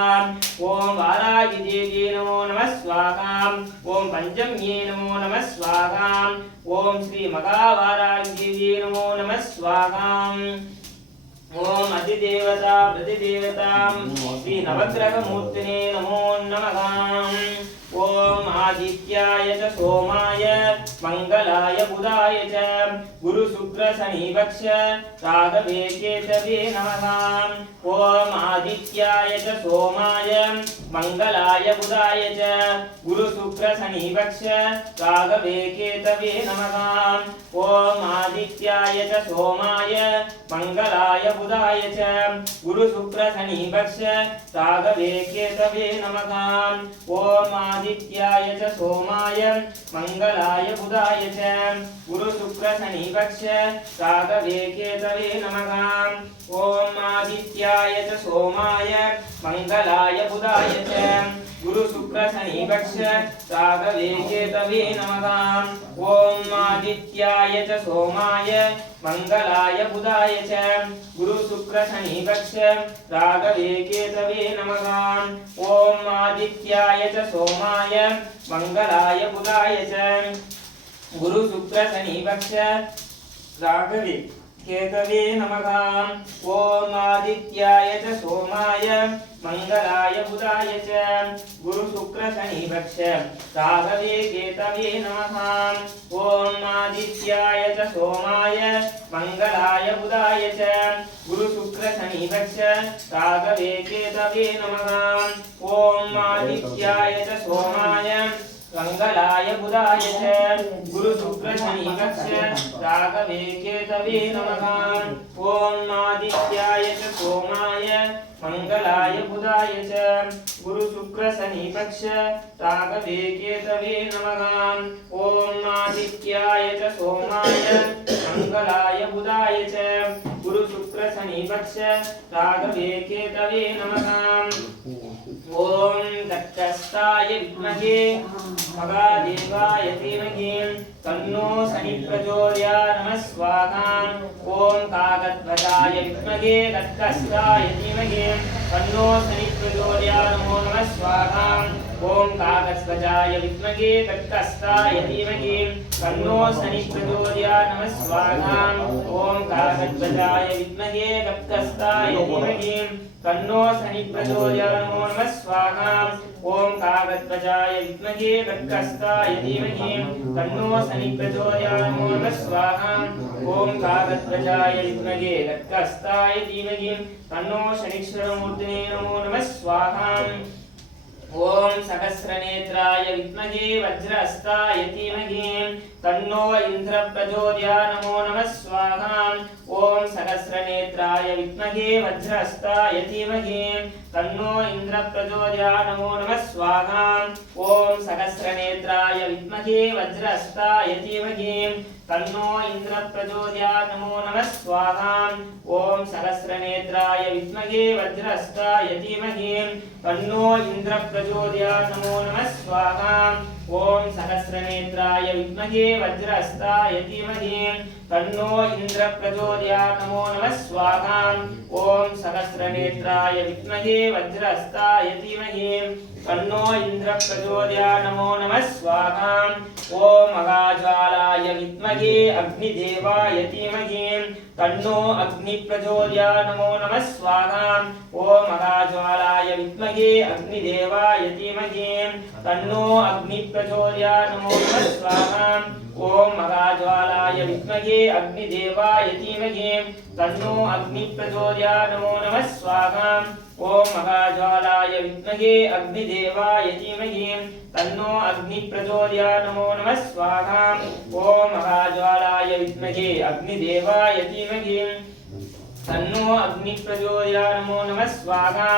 ॐ वारागिदेव्यै नमो नमः स्वाहा ॐ पञ्चम्यै नमो नमः स्वाहा ॐ श्रीमहावारागिदेव्यै नमो नमः स्वाहा ओम अधिदेवता प्रतिदेवतां श्री नवग्रहमूर्तिने नमो नमः ओम आदित्याय च सोमाय मंगलाय बुधाय च गुरु शुक्र शनि पक्ष राघवे केतवे नमः ओम आदित्याय च सोमाय मंगलाय बुधाय च गुरु शुक्र शनि पक्ष राघवे केतवे नमः ओम आदित्याय च सोमाय मंगलाय बुधाय च गुरु शुक्र शनि पक्ष राघवे केतवे नमः ओम आदित्याय च सोमाय मंगलाय बुधाय च गुरु शुक्र शनि पक्ष राघवे केतवे नमः ओम आदित्याय च सोमाय मंगलाय बुधाय च गुरु शुक्र शनि पक्ष राघवे केतवे नमः ओम आदित्याय च सोमाय मंगलाय बुधाय च गुरु शुक्र शनि पक्ष राघवे केतवे नमः ओम आदित्याय च सोमाय मंगलाय बुधाय च गुरु शुक्र शनि पक्ष राघवे केतवे नमः ओम आदित्याय च सोमाय मंगलाय बुधाय च गुरु शुक्र शनि पक्ष राघवे केतवे नमः ओम आदित्याय च सोमाय मंगलाय बुधाय च गुरु शुक्र शनि पक्ष राघवे केतवे नमः ओम आदित्याय च सोमाय मंगलाय बुधाय च गुरु शुक्र शनि पक्ष राघवे केतवे नमः ओम आदित्याय च सोमाय मंगलाय बुधाय च गुरु शुक्र शनि पक्ष राघवे केतवे नमः ओम आदित्याय च सोमाय मंगलाय बुधाय च गुरु शुक्र शनि पक्ष राघवे केतवे नमः ओम तत्कस्ताय विद्महे महादेवाय धीमहि तन्नो शनि प्रचोदयात् नमः स्वाहा ओम काकध्वजाय विद्महे तत्कस्ताय धीमहि तन्नो शनि प्रचोदयात् नमो नमः स्वाहा ओम काकध्वजाय विद्महे तत्कस्ताय धीमहि तन्नो शनि प्रचोदयात् नमः स्वाहा ओम काकध्वजाय विद्महे तत्कस्ताय धीमहि तन्नो शनि प्रचोदयात् नमो नमः स्वाहा ओम काकध्वजाय विद्महे तत्कस्ताय धीमहि तन्नो शनि प्रचोदयात् नमो नमः स्वाहा ओम काकध्वजाय विद्महे तत्कस्ताय धीमहि तन्नो शनिश्चरमूर्तिने नमो नमः स्वाहा ओम सहस्रनेत्राय विद्महे वज्रहस्ताय धीमहि तन्नो इंद्र प्रचोदयात् नमो नमः स्वाहा ओम सहस्रनेत्राय विद्महे वज्रहस्ताय धीमहि तन्नो इंद्र प्रचोदयात् नमो नमः स्वाहा ओम सहस्रनेत्राय विद्महे वज्रहस्ताय धीमहि तन्नो इंद्र प्रचोदयात् नमो नमः स्वाहा ओम सहस्रनेत्राय विद्महे वज्रहस्ताय धीमहि तन्नो इंद्र प्रचोदयात् नमो नमः स्वाहा ओम सहस्रनेत्राय विद्महे वज्रहस्ताय धीमहि तन्नो इंद्र प्रचोदयात् नमो नमः स्वाहा ओम सहस्रनेत्राय विद्महे वज्रहस्ताय धीमहि तन्नो इंद्र प्रचोदयात् नमो नमः स्वाहा ओम महाज्वालाय विद्महे अग्निदेवाय धीमहि तन्नो अग्नि प्रचोदयात् नमो नमः स्वाहा ओम महाज्वालाय विद्महे अग्निदेवाय धीमहि तन्नो अग्नि प्रचोदयात् नमो नमः स्वाहा ओम महाज्वालाय विद्महे अग्निदेवाय धीमहि तन्नो अग्नि प्रचोदयात् नमो नमः स्वाहा ओम महाज्वालाय विद्महे अग्निदेवाय धीमहि तन्नो अग्नि प्रचोदयात् नमो नमः स्वाहा ओम महाज्वालाय विद्महे अग्निदेवाय धीमहि तन्नो अग्नि प्रचोदयात् नमो नमः स्वाहा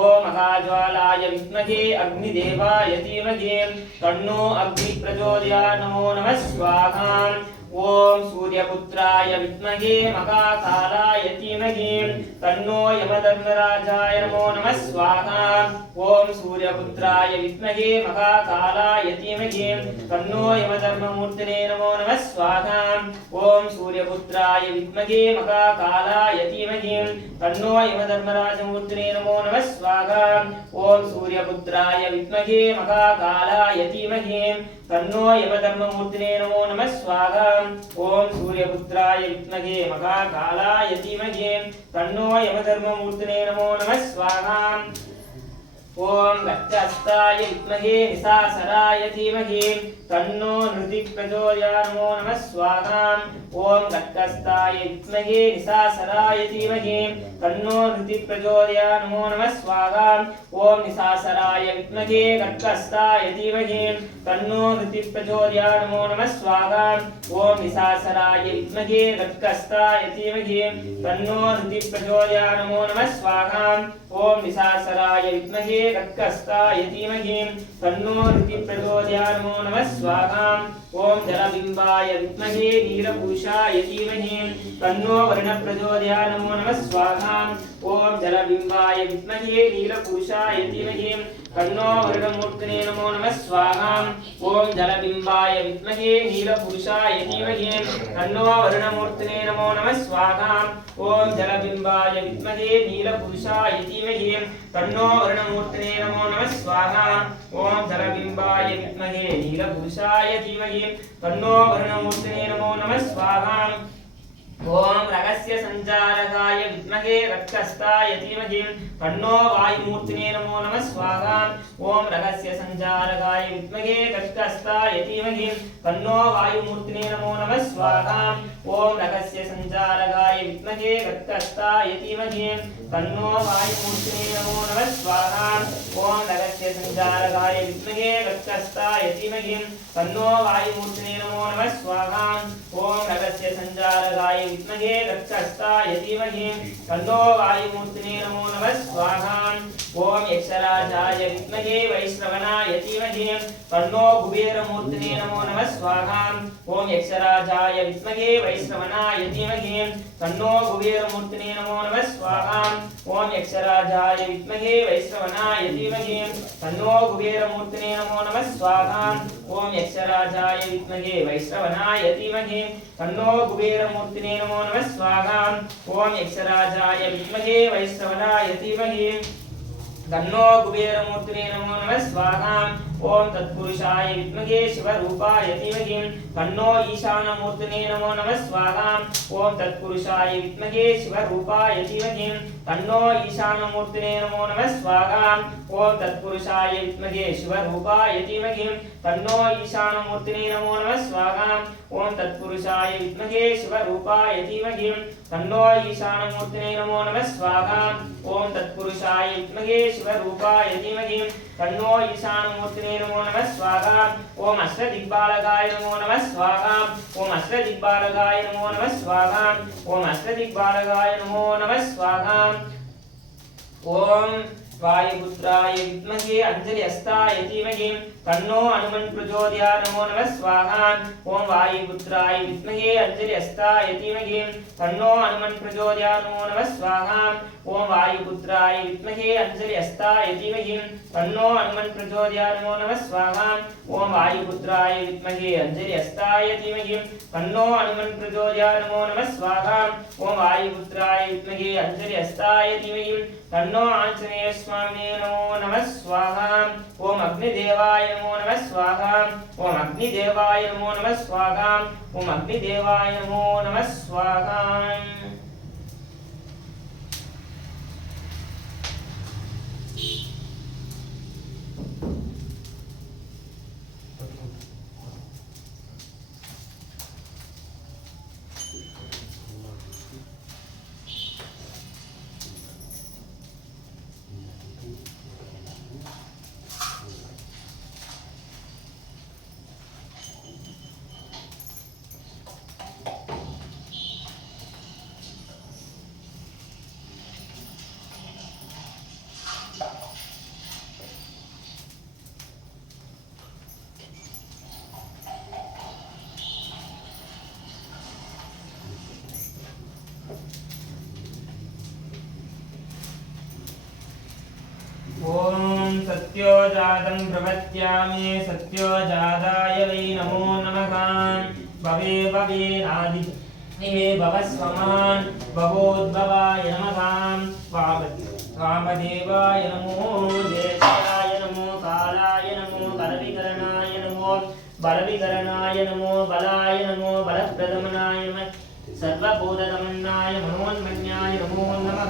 ओम महाज्वालाय विद्महे अग्निदेवाय धीमहि तन्नो अग्नि प्रचोदयात् नमो नमः स्वाहा ओम सूर्यपुत्राय विद्महे महाकालाय धीमहि तन्नो यमधर्मराजाय नमो नमः स्वाहा ओम सूर्यपुत्राय विद्महे महाकालाय धीमहि तन्नो यमधर्ममूर्तये नमो नमः स्वाहा ओम सूर्यपुत्राय विद्महे महाकालाय धीमहि तन्नो यमधर्मराजमूर्तये नमो नमः स्वाहा ओम सूर्यपुत्राय विद्महे महाकालाय धीमहि तन्नो यमधर्ममूर्तये नमो नमः स्वाहा ओम सूर्यपुत्राय विद्महे महाकालाय धीमहि तन्नो यमधर्ममूर्तये नमो नमः स्वाहा ओम गच्छस्ताय विद्महे निशासराय धीमहि तन्नो नृतिप्रचोदयात् नमो नमः स्वाहा ओम गच्छस्ताय विद्महे निशासराय धीमहि तन्नो नृतिप्रचोदयात् नमो नमः स्वाहा ओम निशासराय विद्महे गच्छस्ताय धीमहि तन्नो नृतिप्रचोदयात् नमो नमः स्वाहा ओम निशासराय विद्महे गच्छस्ताय धीमहि तन्नो नृतिप्रचोदयात् नमो नमः स्वाहा ओम निशासराय विद्महे गच्छस्ताय धीमहि तन्नो नृतिप्रचोदयात् नमो नमः स्वाहा ओम जलबिंबाय विद्महे नीलभूषाय धीमहि तन्नो वर्णप्रचोदयात् नमो नमः स्वाहा ओम जलबिंबाय विद्महे नीलभूषाय धीमहि तन्नो वर्णमूर्तये नमो नमः स्वाहा ओम जलबिंबाय विद्महे नीलभूषाय धीमहि तन्नो वर्णमूर्तये नमो नमः स्वाहा ओम जलबिंबाय विद्महे नीलभूषाय धीमहि तन्नो वर्णमूर्तये नमो नमः स्वाहा ओम जलबिंबाय विद्महे नीलभूषाय धीमहि तन्नो वर्णमूर्तये नमो नमः स्वाहा ओम रगस्य संचारकाय विद्महे रक्षस्ताय धीमहि तन्नो वायुमूर्तये नमो नमः स्वाहा ओम रगस्य संचारकाय विद्महे रक्षस्ताय धीमहि तन्नो वायुमूर्तये नमो नमः स्वाहा ओम रगस्य संचारकाय विद्महे रक्षस्ताय धीमहि तन्नो वायुमूर्तये नमो नमः स्वाहा ओम रगस्य संचारकाय विद्महे रक्षस्ताय धीमहि तन्नो वायुमूर्तये नमो नमः स्वाहा ओम रगस्य संचारकाय विद्महे रक्षस्ताय धीमहि तन्नो वायुमूर्तये नमो नमः स्वाहा ओम यक्षराजाय विद्महे वैश्रवणाय धीमहि तन्नो कुबेरमूर्तये नमो नमः स्वाहा ओम यक्षराजाय विद्महे वैश्रवणाय धीमहि तन्नो कुबेरमूर्तये नमो नमः स्वाहा ओम यक्षराजाय विद्महे वैश्रवणाय धीमहि तन्नो कुबेरमूर्तये नमो नमः स्वाहा ओम यक्षराजाय विद्महे वैश्रवणाय धीमहि तन्नो कुबेरमूर्तये नमो नमः स्वाहा ओम यक्षराजाय विद्महे वैश्रवणाय धीमहि तन्नो कुबेरमूर्तये नमो नमः स्वाहा ओम तत्पुरुषाय विद्महे शिवरूपाय धीमहि तन्नो ईशानमूर्तये नमो नमः स्वाहा ओम तत्पुरुषाय विद्महे शिवरूपाय धीमहि तन्नो ईशानमूर्तये नमो नमः स्वाहा ओम तत्पुरुषाय विद्महे शिवरूपाय धीमहि तन्नो ईशानमूर्तये नमो नमः स्वाहा ओम तत्पुरुषाय विद्महे शिवरूपाय धीमहि तन्नो ईशानमूर्तये नमो नमः स्वाहा ओम तत्पुरुषाय विद्महे शिवरूपाय धीमहि तन्नो ईशानमूर्तये नमो नमः स्वाहा ओम अष्टदिग्बालकाय नमो नमः स्वाहा ओम अष्टदिग्बालकाय नमो नमः स्वाहा ओम अष्टदिग्बालकाय नमो नमः स्वाहा ओम वायुपुत्राय विद्महे अंजलिहस्ताय धीमहि तन्नो हनुमन् प्रचोदयात् नमो नमः स्वाहा ओम वायुपुत्राय विद्महे अंजलिहस्ताय धीमहि तन्नो हनुमन् प्रचोदयात् नमो नमः स्वाहा ओम वायुपुत्राय विद्महे अंजलिहस्ताय धीमहि तन्नो हनुमन् प्रचोदयात् नमो नमः स्वाहा ओम वायुपुत्राय विद्महे अंजलिहस्ताय धीमहि तन्नो हनुमन् प्रचोदयात् नमो नमः स्वाहा ओम वायुपुत्राय विद्महे अंजलिहस्ताय धीमहि तन्नो आंजनेय स्वामिने नमो नमः स्वाहा ओम अग्निदेवाय नमो नमः स्वाहा ओम अग्निदेवाय नमो नमः स्वाहा ओम अग्निदेवाय नमो नमः स्वाहा जातं प्रपद्यामि सत्यो जाताय वै नमो नमः भवे भवेनादि इमे भवस्वमान् भवोद्भवाय नमः वामदेवाय नमो देशाय नमो कालाय नमो बलविकरणाय नमो बलाय नमो बलप्रदमनाय नमः सर्वभूतदमनाय मनोन्मन्याय नमो नमः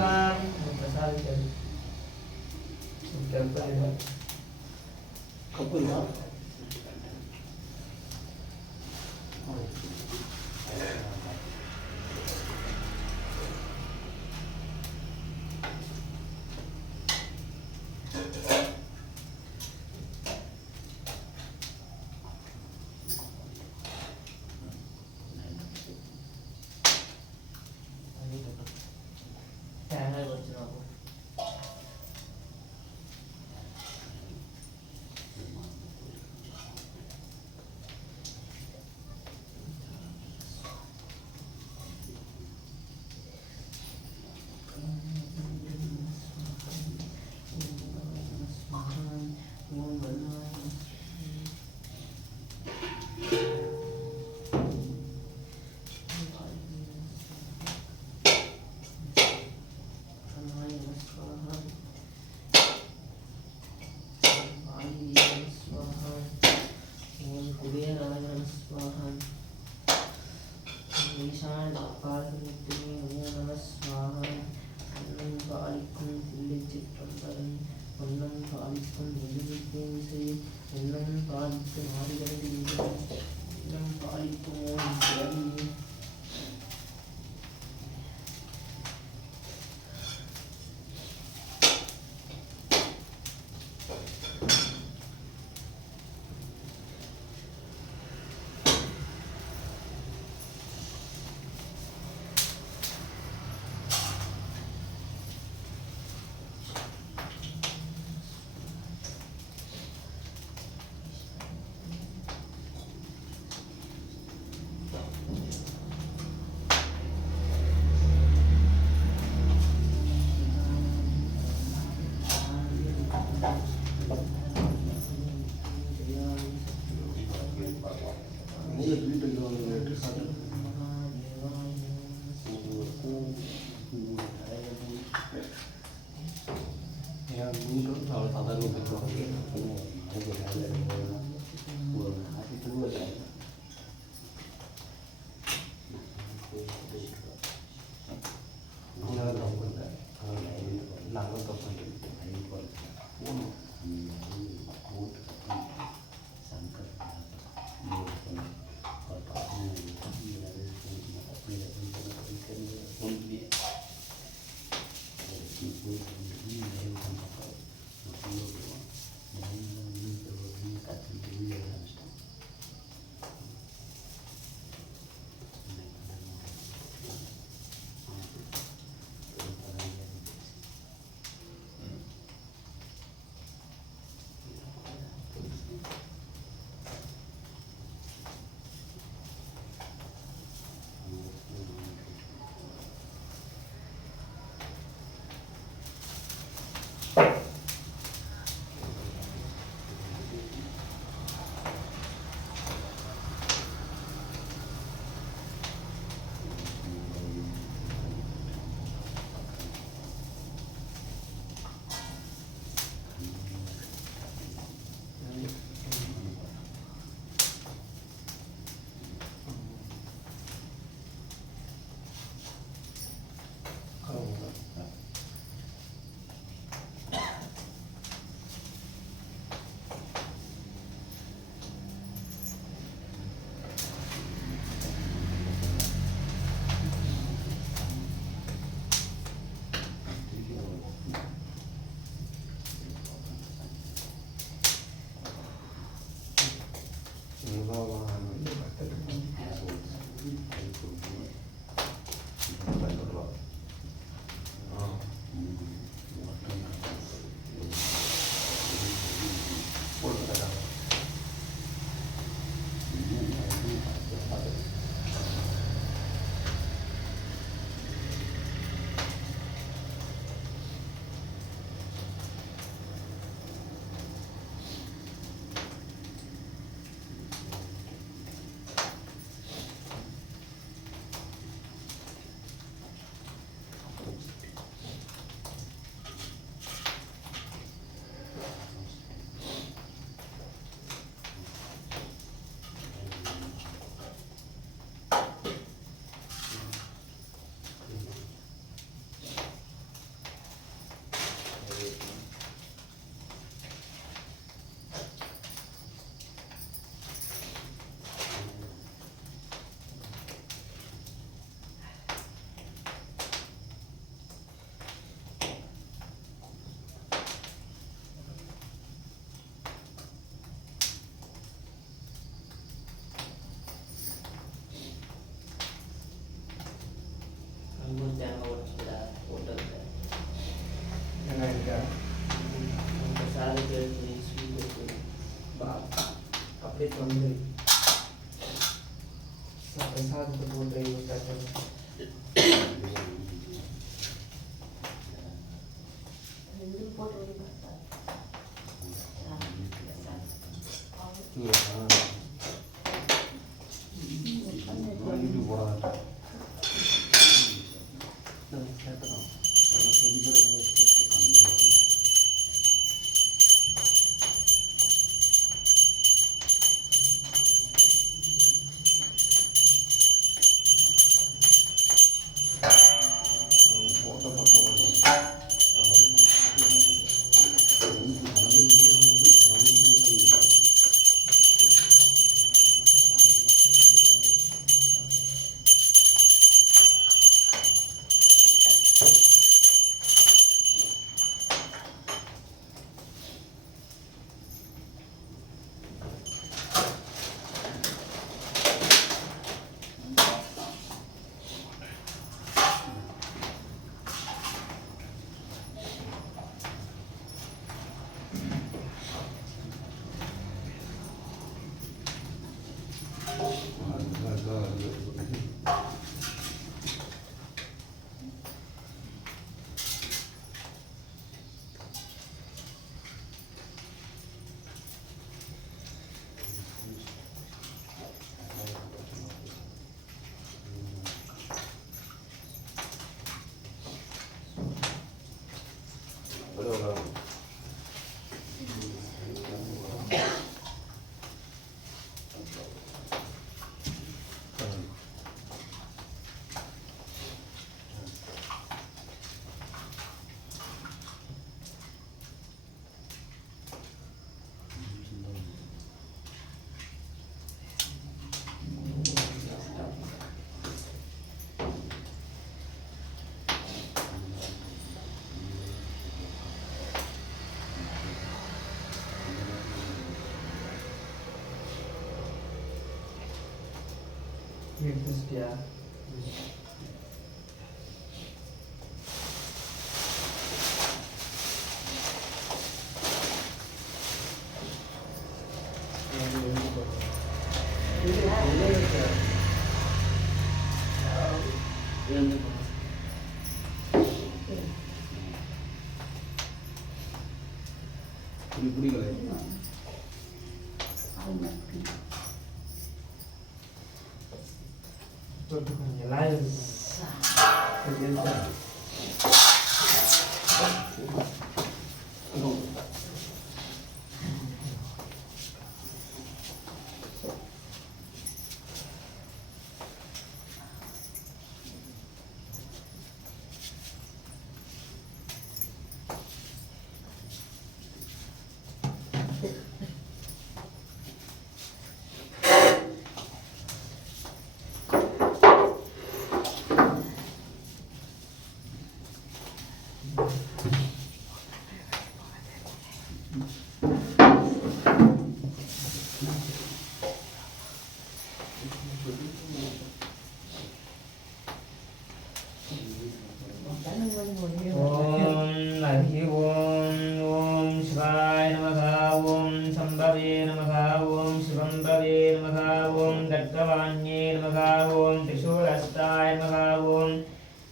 प्रसाद बोल रही होता है Yeah.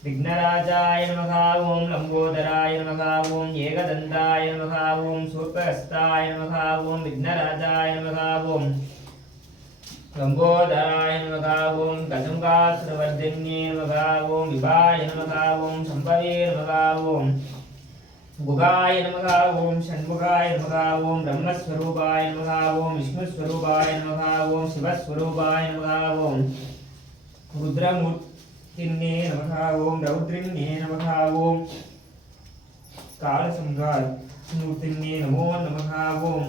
विघ्नराजाय नमः ओम लंबोदराय नमः ओम एकदंताय नमः ओम सूत्रहस्ताय नमः ओम विघ्नराजाय नमः ओम लंबोदराय नमः ओम गजमुखासुरवर्धिन्ये नमः ओम विभाय नमः ओम शंभवे नमः ओम गुगाय नमः ओम षण्मुखाय नमः ओम ब्रह्मस्वरूपाय नमः ओम विष्णुस्वरूपाय नमः ओम शिवस्वरूपाय नमः ओम रुद्रमूर्तिन्ये नमः ओम रौद्रिन्ये नमः ओम कालसंघातमूर्तिन्ये नमो नमः ओम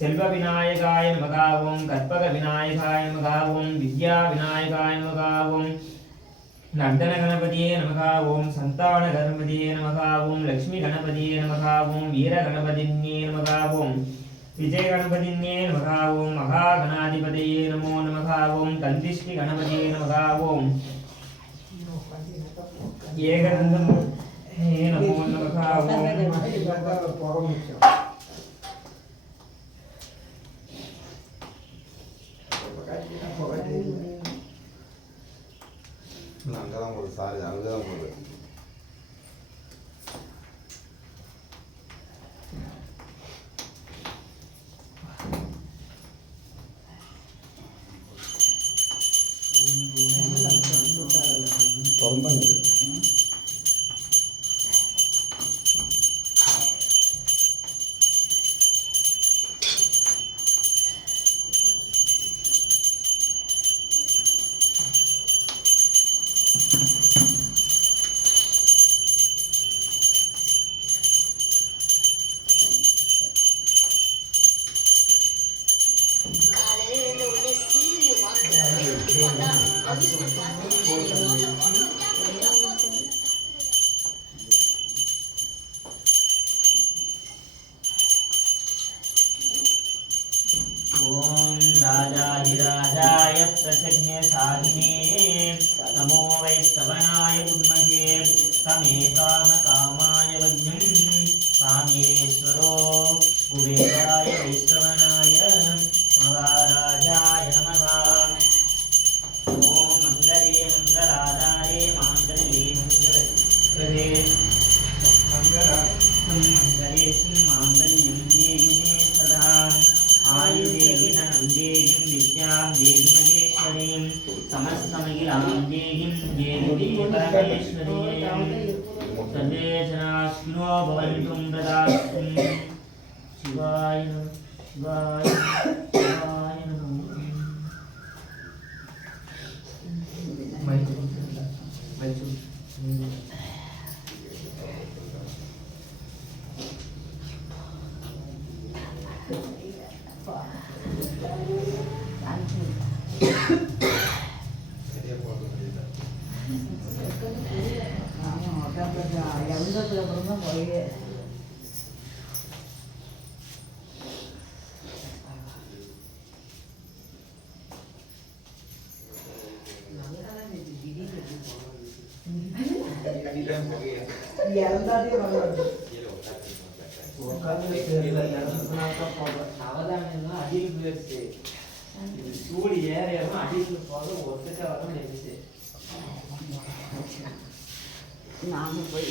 सेल्वविनायकाय नमः ओम कल्पकविनायकाय नमः ओम विद्याविनायकाय नमः ओम नर्दनगणपतिये नमः ओम संतानगणपतिये नमः ओम लक्ष्मीगणपतिये नमः ओम वीरगणपतिन्ये नमः ओम विजयगणपतिन्ये नमः ओम महागणाधिपतये नमो नमः ओम तन्दिष्टिगणपतिये नमः ओम एकदन्तमूर्तये नमो नमः ओम அங்கதான் போகுது சாரி அங்கதான் போகுது திறந்தாங்க ஓம் ராஜாதிராஜாய பிரசன்ய சாதினே நமோ வைஷ்ணவனாய உன்மகே தமே காம காமாய வக்னம் காமேஸ்வரோ குபேராய வைஷ்ணவனாய மகாராஜாய நமः ஓம் மங்களே மங்களாதாரே மாங்கல்யே மங்கள மங்களேஸ்மின் மாங்கல்யம் தேகிமே சதா ஆயுதேகி நந்தேகிம் வித்யாம் தேகி மகேஸ்வரீம் சமஸ்தமகிலாம் தேகிம் தேவி பரமேஸ்வரீம் சர்வே ஜனாஸ்வினோ பவந்தும் பிரதாஸ்தும் சிவாய நமः சிவாய சிவாய நமः அவதானம்லாம் அடியில் போயிடுச்சு இது சூடு ஏறியெல்லாம் அடியில் போக ஒத்துக்க வர முடிஞ்சிச்சு நாம போய்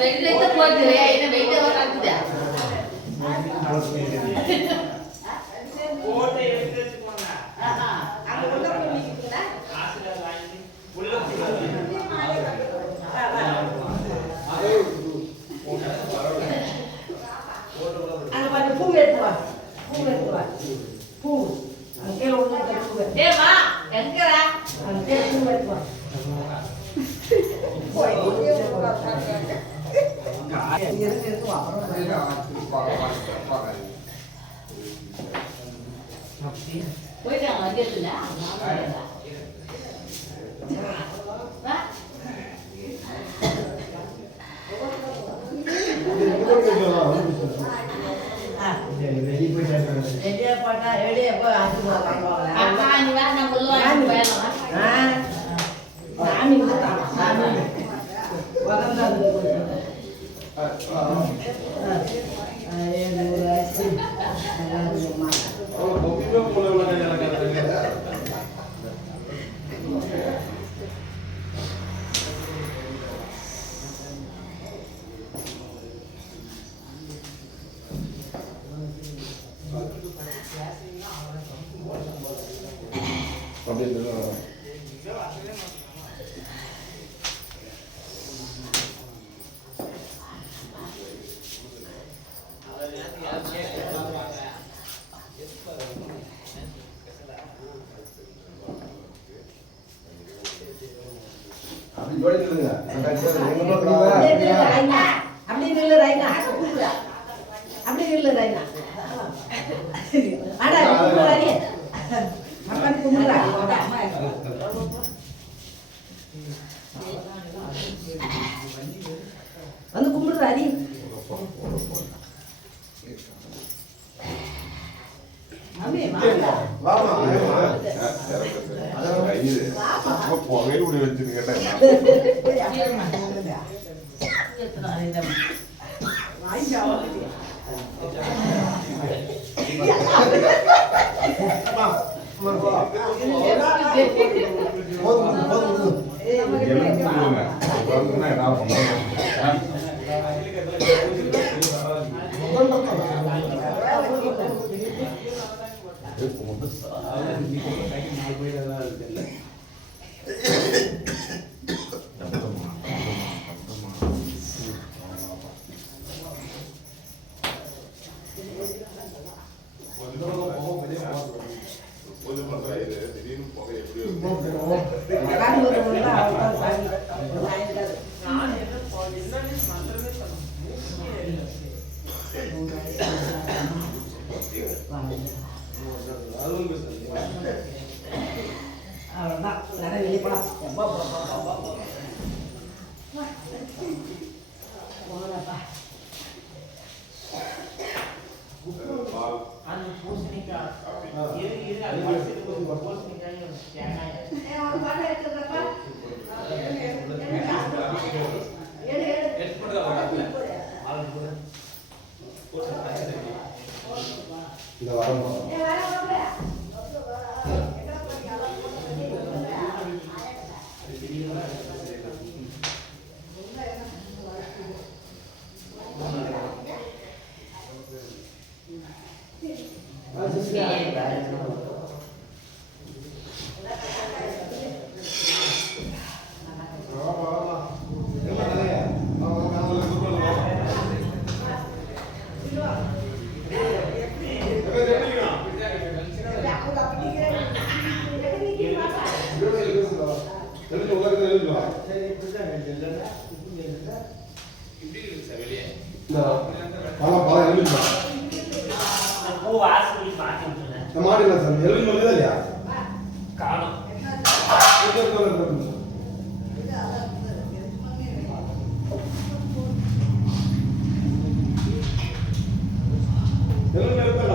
வெயிட் போட்டு என்ன வெயிட் வராதுடா போட்டு எடுத்து வச்சுக்கோங்க அங்க உள்ள போய் நிக்குறா ஆசில வாங்கி உள்ள வச்சுக்கோங்க அங்க பாரு பூ எடுத்து வா பூ அங்கே உள்ள பூ டேய் மா எங்கடா அங்கே பூ எடுத்து வா போய் எடுத்து வா போய்டா அங்கேல அப்படி நில்லு ரைனா அடி மம்மி வாமா புகையில இப்படி வச்சுட்டு கேட்டேன் மாட்டில சார் எலும்பு இல்லையா இல்லையா காணும் எலும்பு எடுத்தல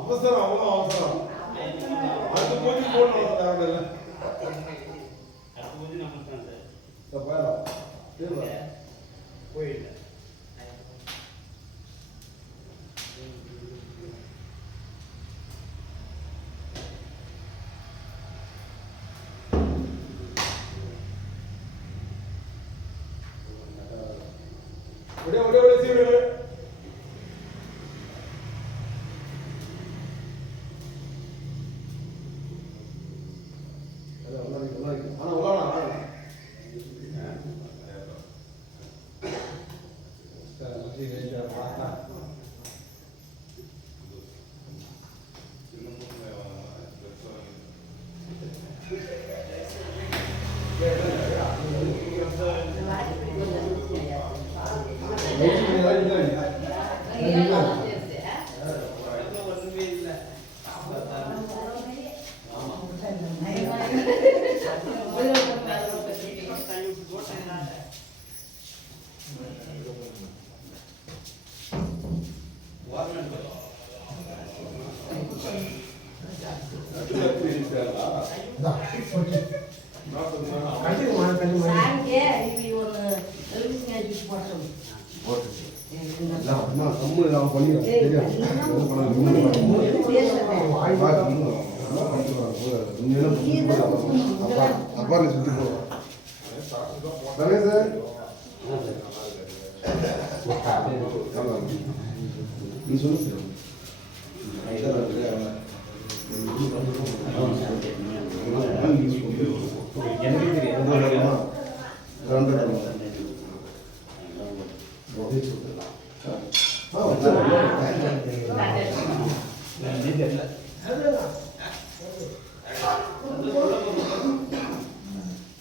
அவசரம் அவ்வளோ அவசரம் அது போய் போடணும் தேவையில்லை போயிடல ஒரே சீவிடு ஆனா உள்ளானா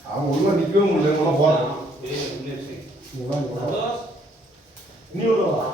அவன் உள்ள நிக்கவே முடியல போறான் நீ உள்ளவா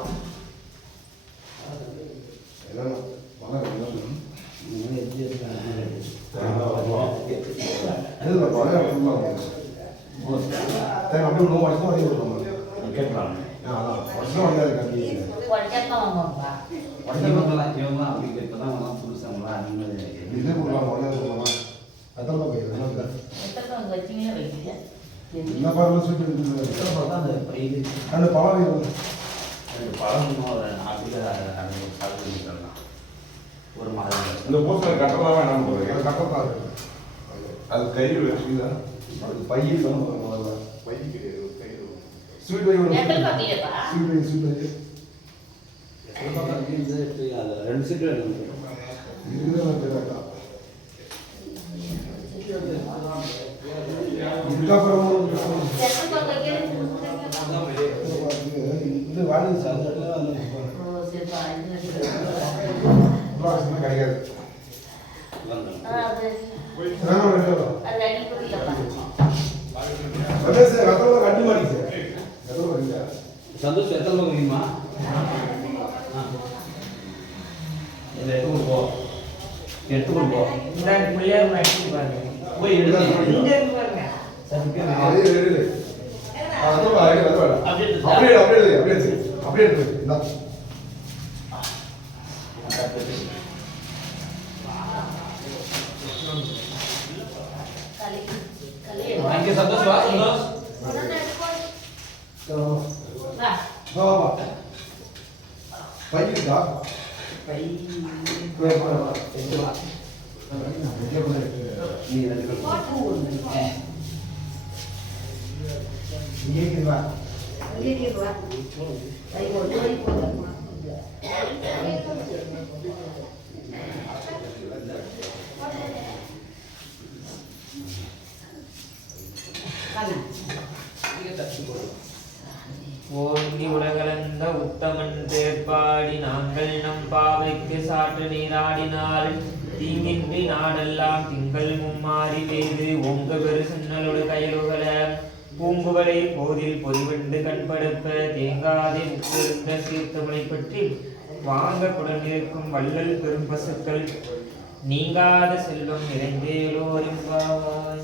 என்ன பாருங்க சுட்டு அந்த பழம் ஒரு மாதம் இந்த போஸ்டர் கட்டலாம் வேணாம் கட்டத்தான் அது கை வச்சுதான் அது பையில் முதல்ல பை கிடையாது கயிறு ஸ்வீட் வை எத்தனை பாக்கியப்பா ஸ்வீட் வை ரெண்டு சீட்டு வேணும். இதுதான் தெரியல இதுக்கப்புறம் எத்தனை பாக்கிய இது வாடகை சார் ஓ சரிப்பா இது கிடைக்காது அது அது அடிப்படையில்ப்பா கண்டு மாடி சார் சந்தோஷ் எத்தனை பக்கம் முடியுமா? எடுத்துக்கொண்டு போ. இந்த பிள்ளையார் மாட்டி பாருங்க. போய் எடுத்து இங்க இருக்கு பாருங்க. அங்கே சந்தோஷ் வா. சந்தோஷ் பையன்டா பை நீ ரெண்டு பேரும் இங்க வா. இங்கே வா ஐ போடு ஓங்கி உலகளந்த உத்தமன் தேர்ப்பாடி நாங்கள் நம் பாவைக்கு சாற்று நீராடினால் தீங்கின்றி நாடெல்லாம் திங்கள் மும்மாறி வேது ஓங்க பெரு சன்னலோடு கயலுகள பூங்குவலை போதில் பொறிவண்டு கண்படுப்ப தேங்காதே உப்பிருந்த சீர்த்தவனை பற்றி வாங்க குடநிற்கும் வள்ளல் பெரும் பசுக்கள் நீங்காத செல்வம் நிறைந்தேலோர் எம்பாவாய்.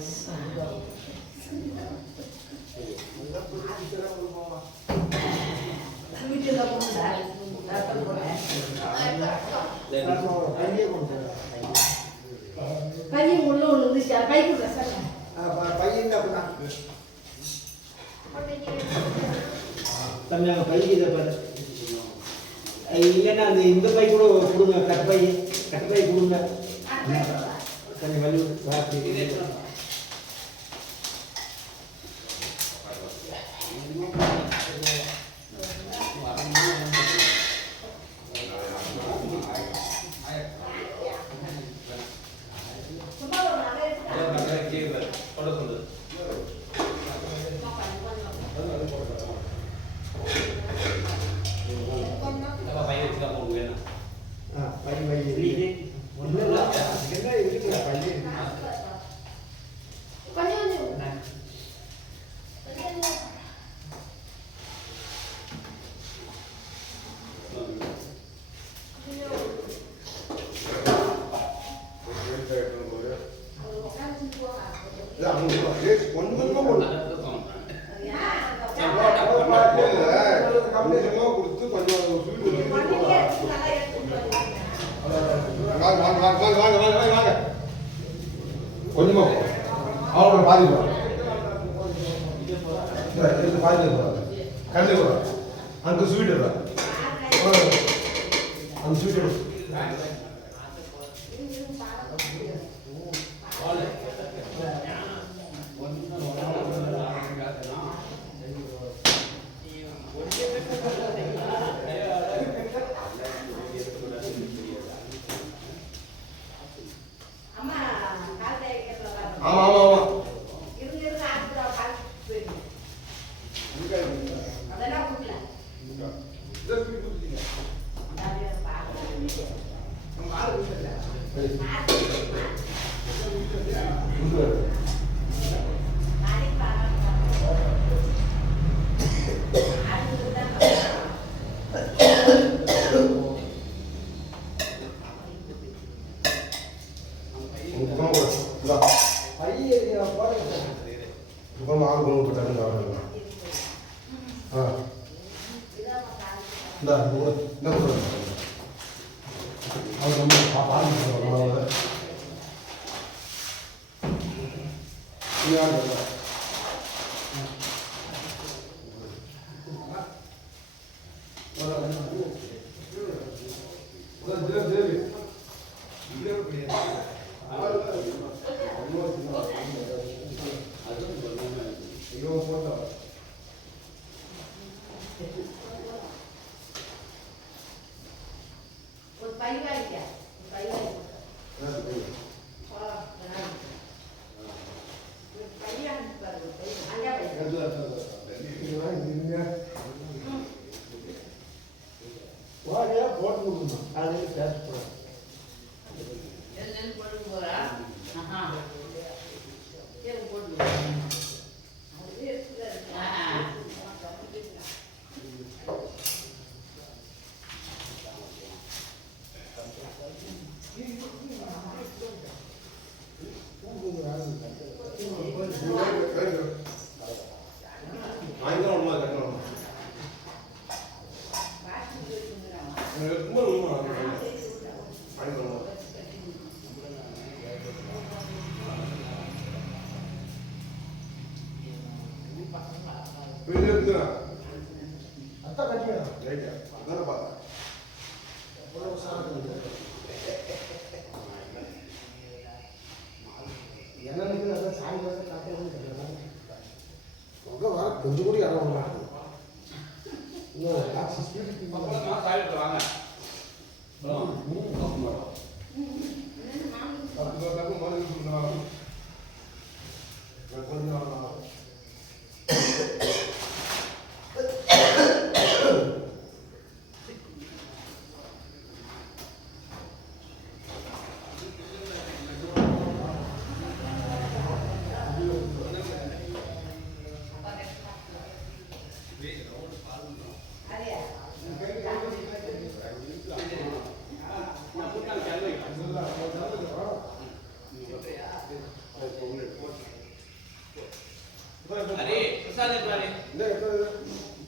வீட்டுல போண்டா தாத்தா போறேன் பையன் உள்ள ஒன்று இருந்துச்சு கை கொடுற சார் பையன் அப்படின்னா தம்பி பை இதை பாரு இல்லைன்னா அந்த இந்த பை கூட கொடுங்க கட்டப்பை கொடுங்க கொஞ்சம் வலி கொஞ்சமா அவங்களோட பாதி பாதி கண்டு அந்த ஸ்வீட் அந்த ஸ்வீட் ஆமா ஆமா ஆமா அதெல்லாம் கொடுக்கல ஒரு பை வாங்கிக்க பை வாங்கி வாடியா போட்டு கொடுக்கணும் அது டேஸ்ட் போகிறேன் அத்தா கட்டியா ரைட்டா அதான் பார்த்தேன் எவ்வளோ சாப்பிட்டு என்னன்னு அதான் சாயங்காலம் காட்டுறது உங்க வர கொஞ்சம் கூட இடம்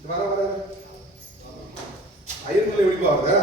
வாங்க வர ஐயர்களை எப்படி பாக்குற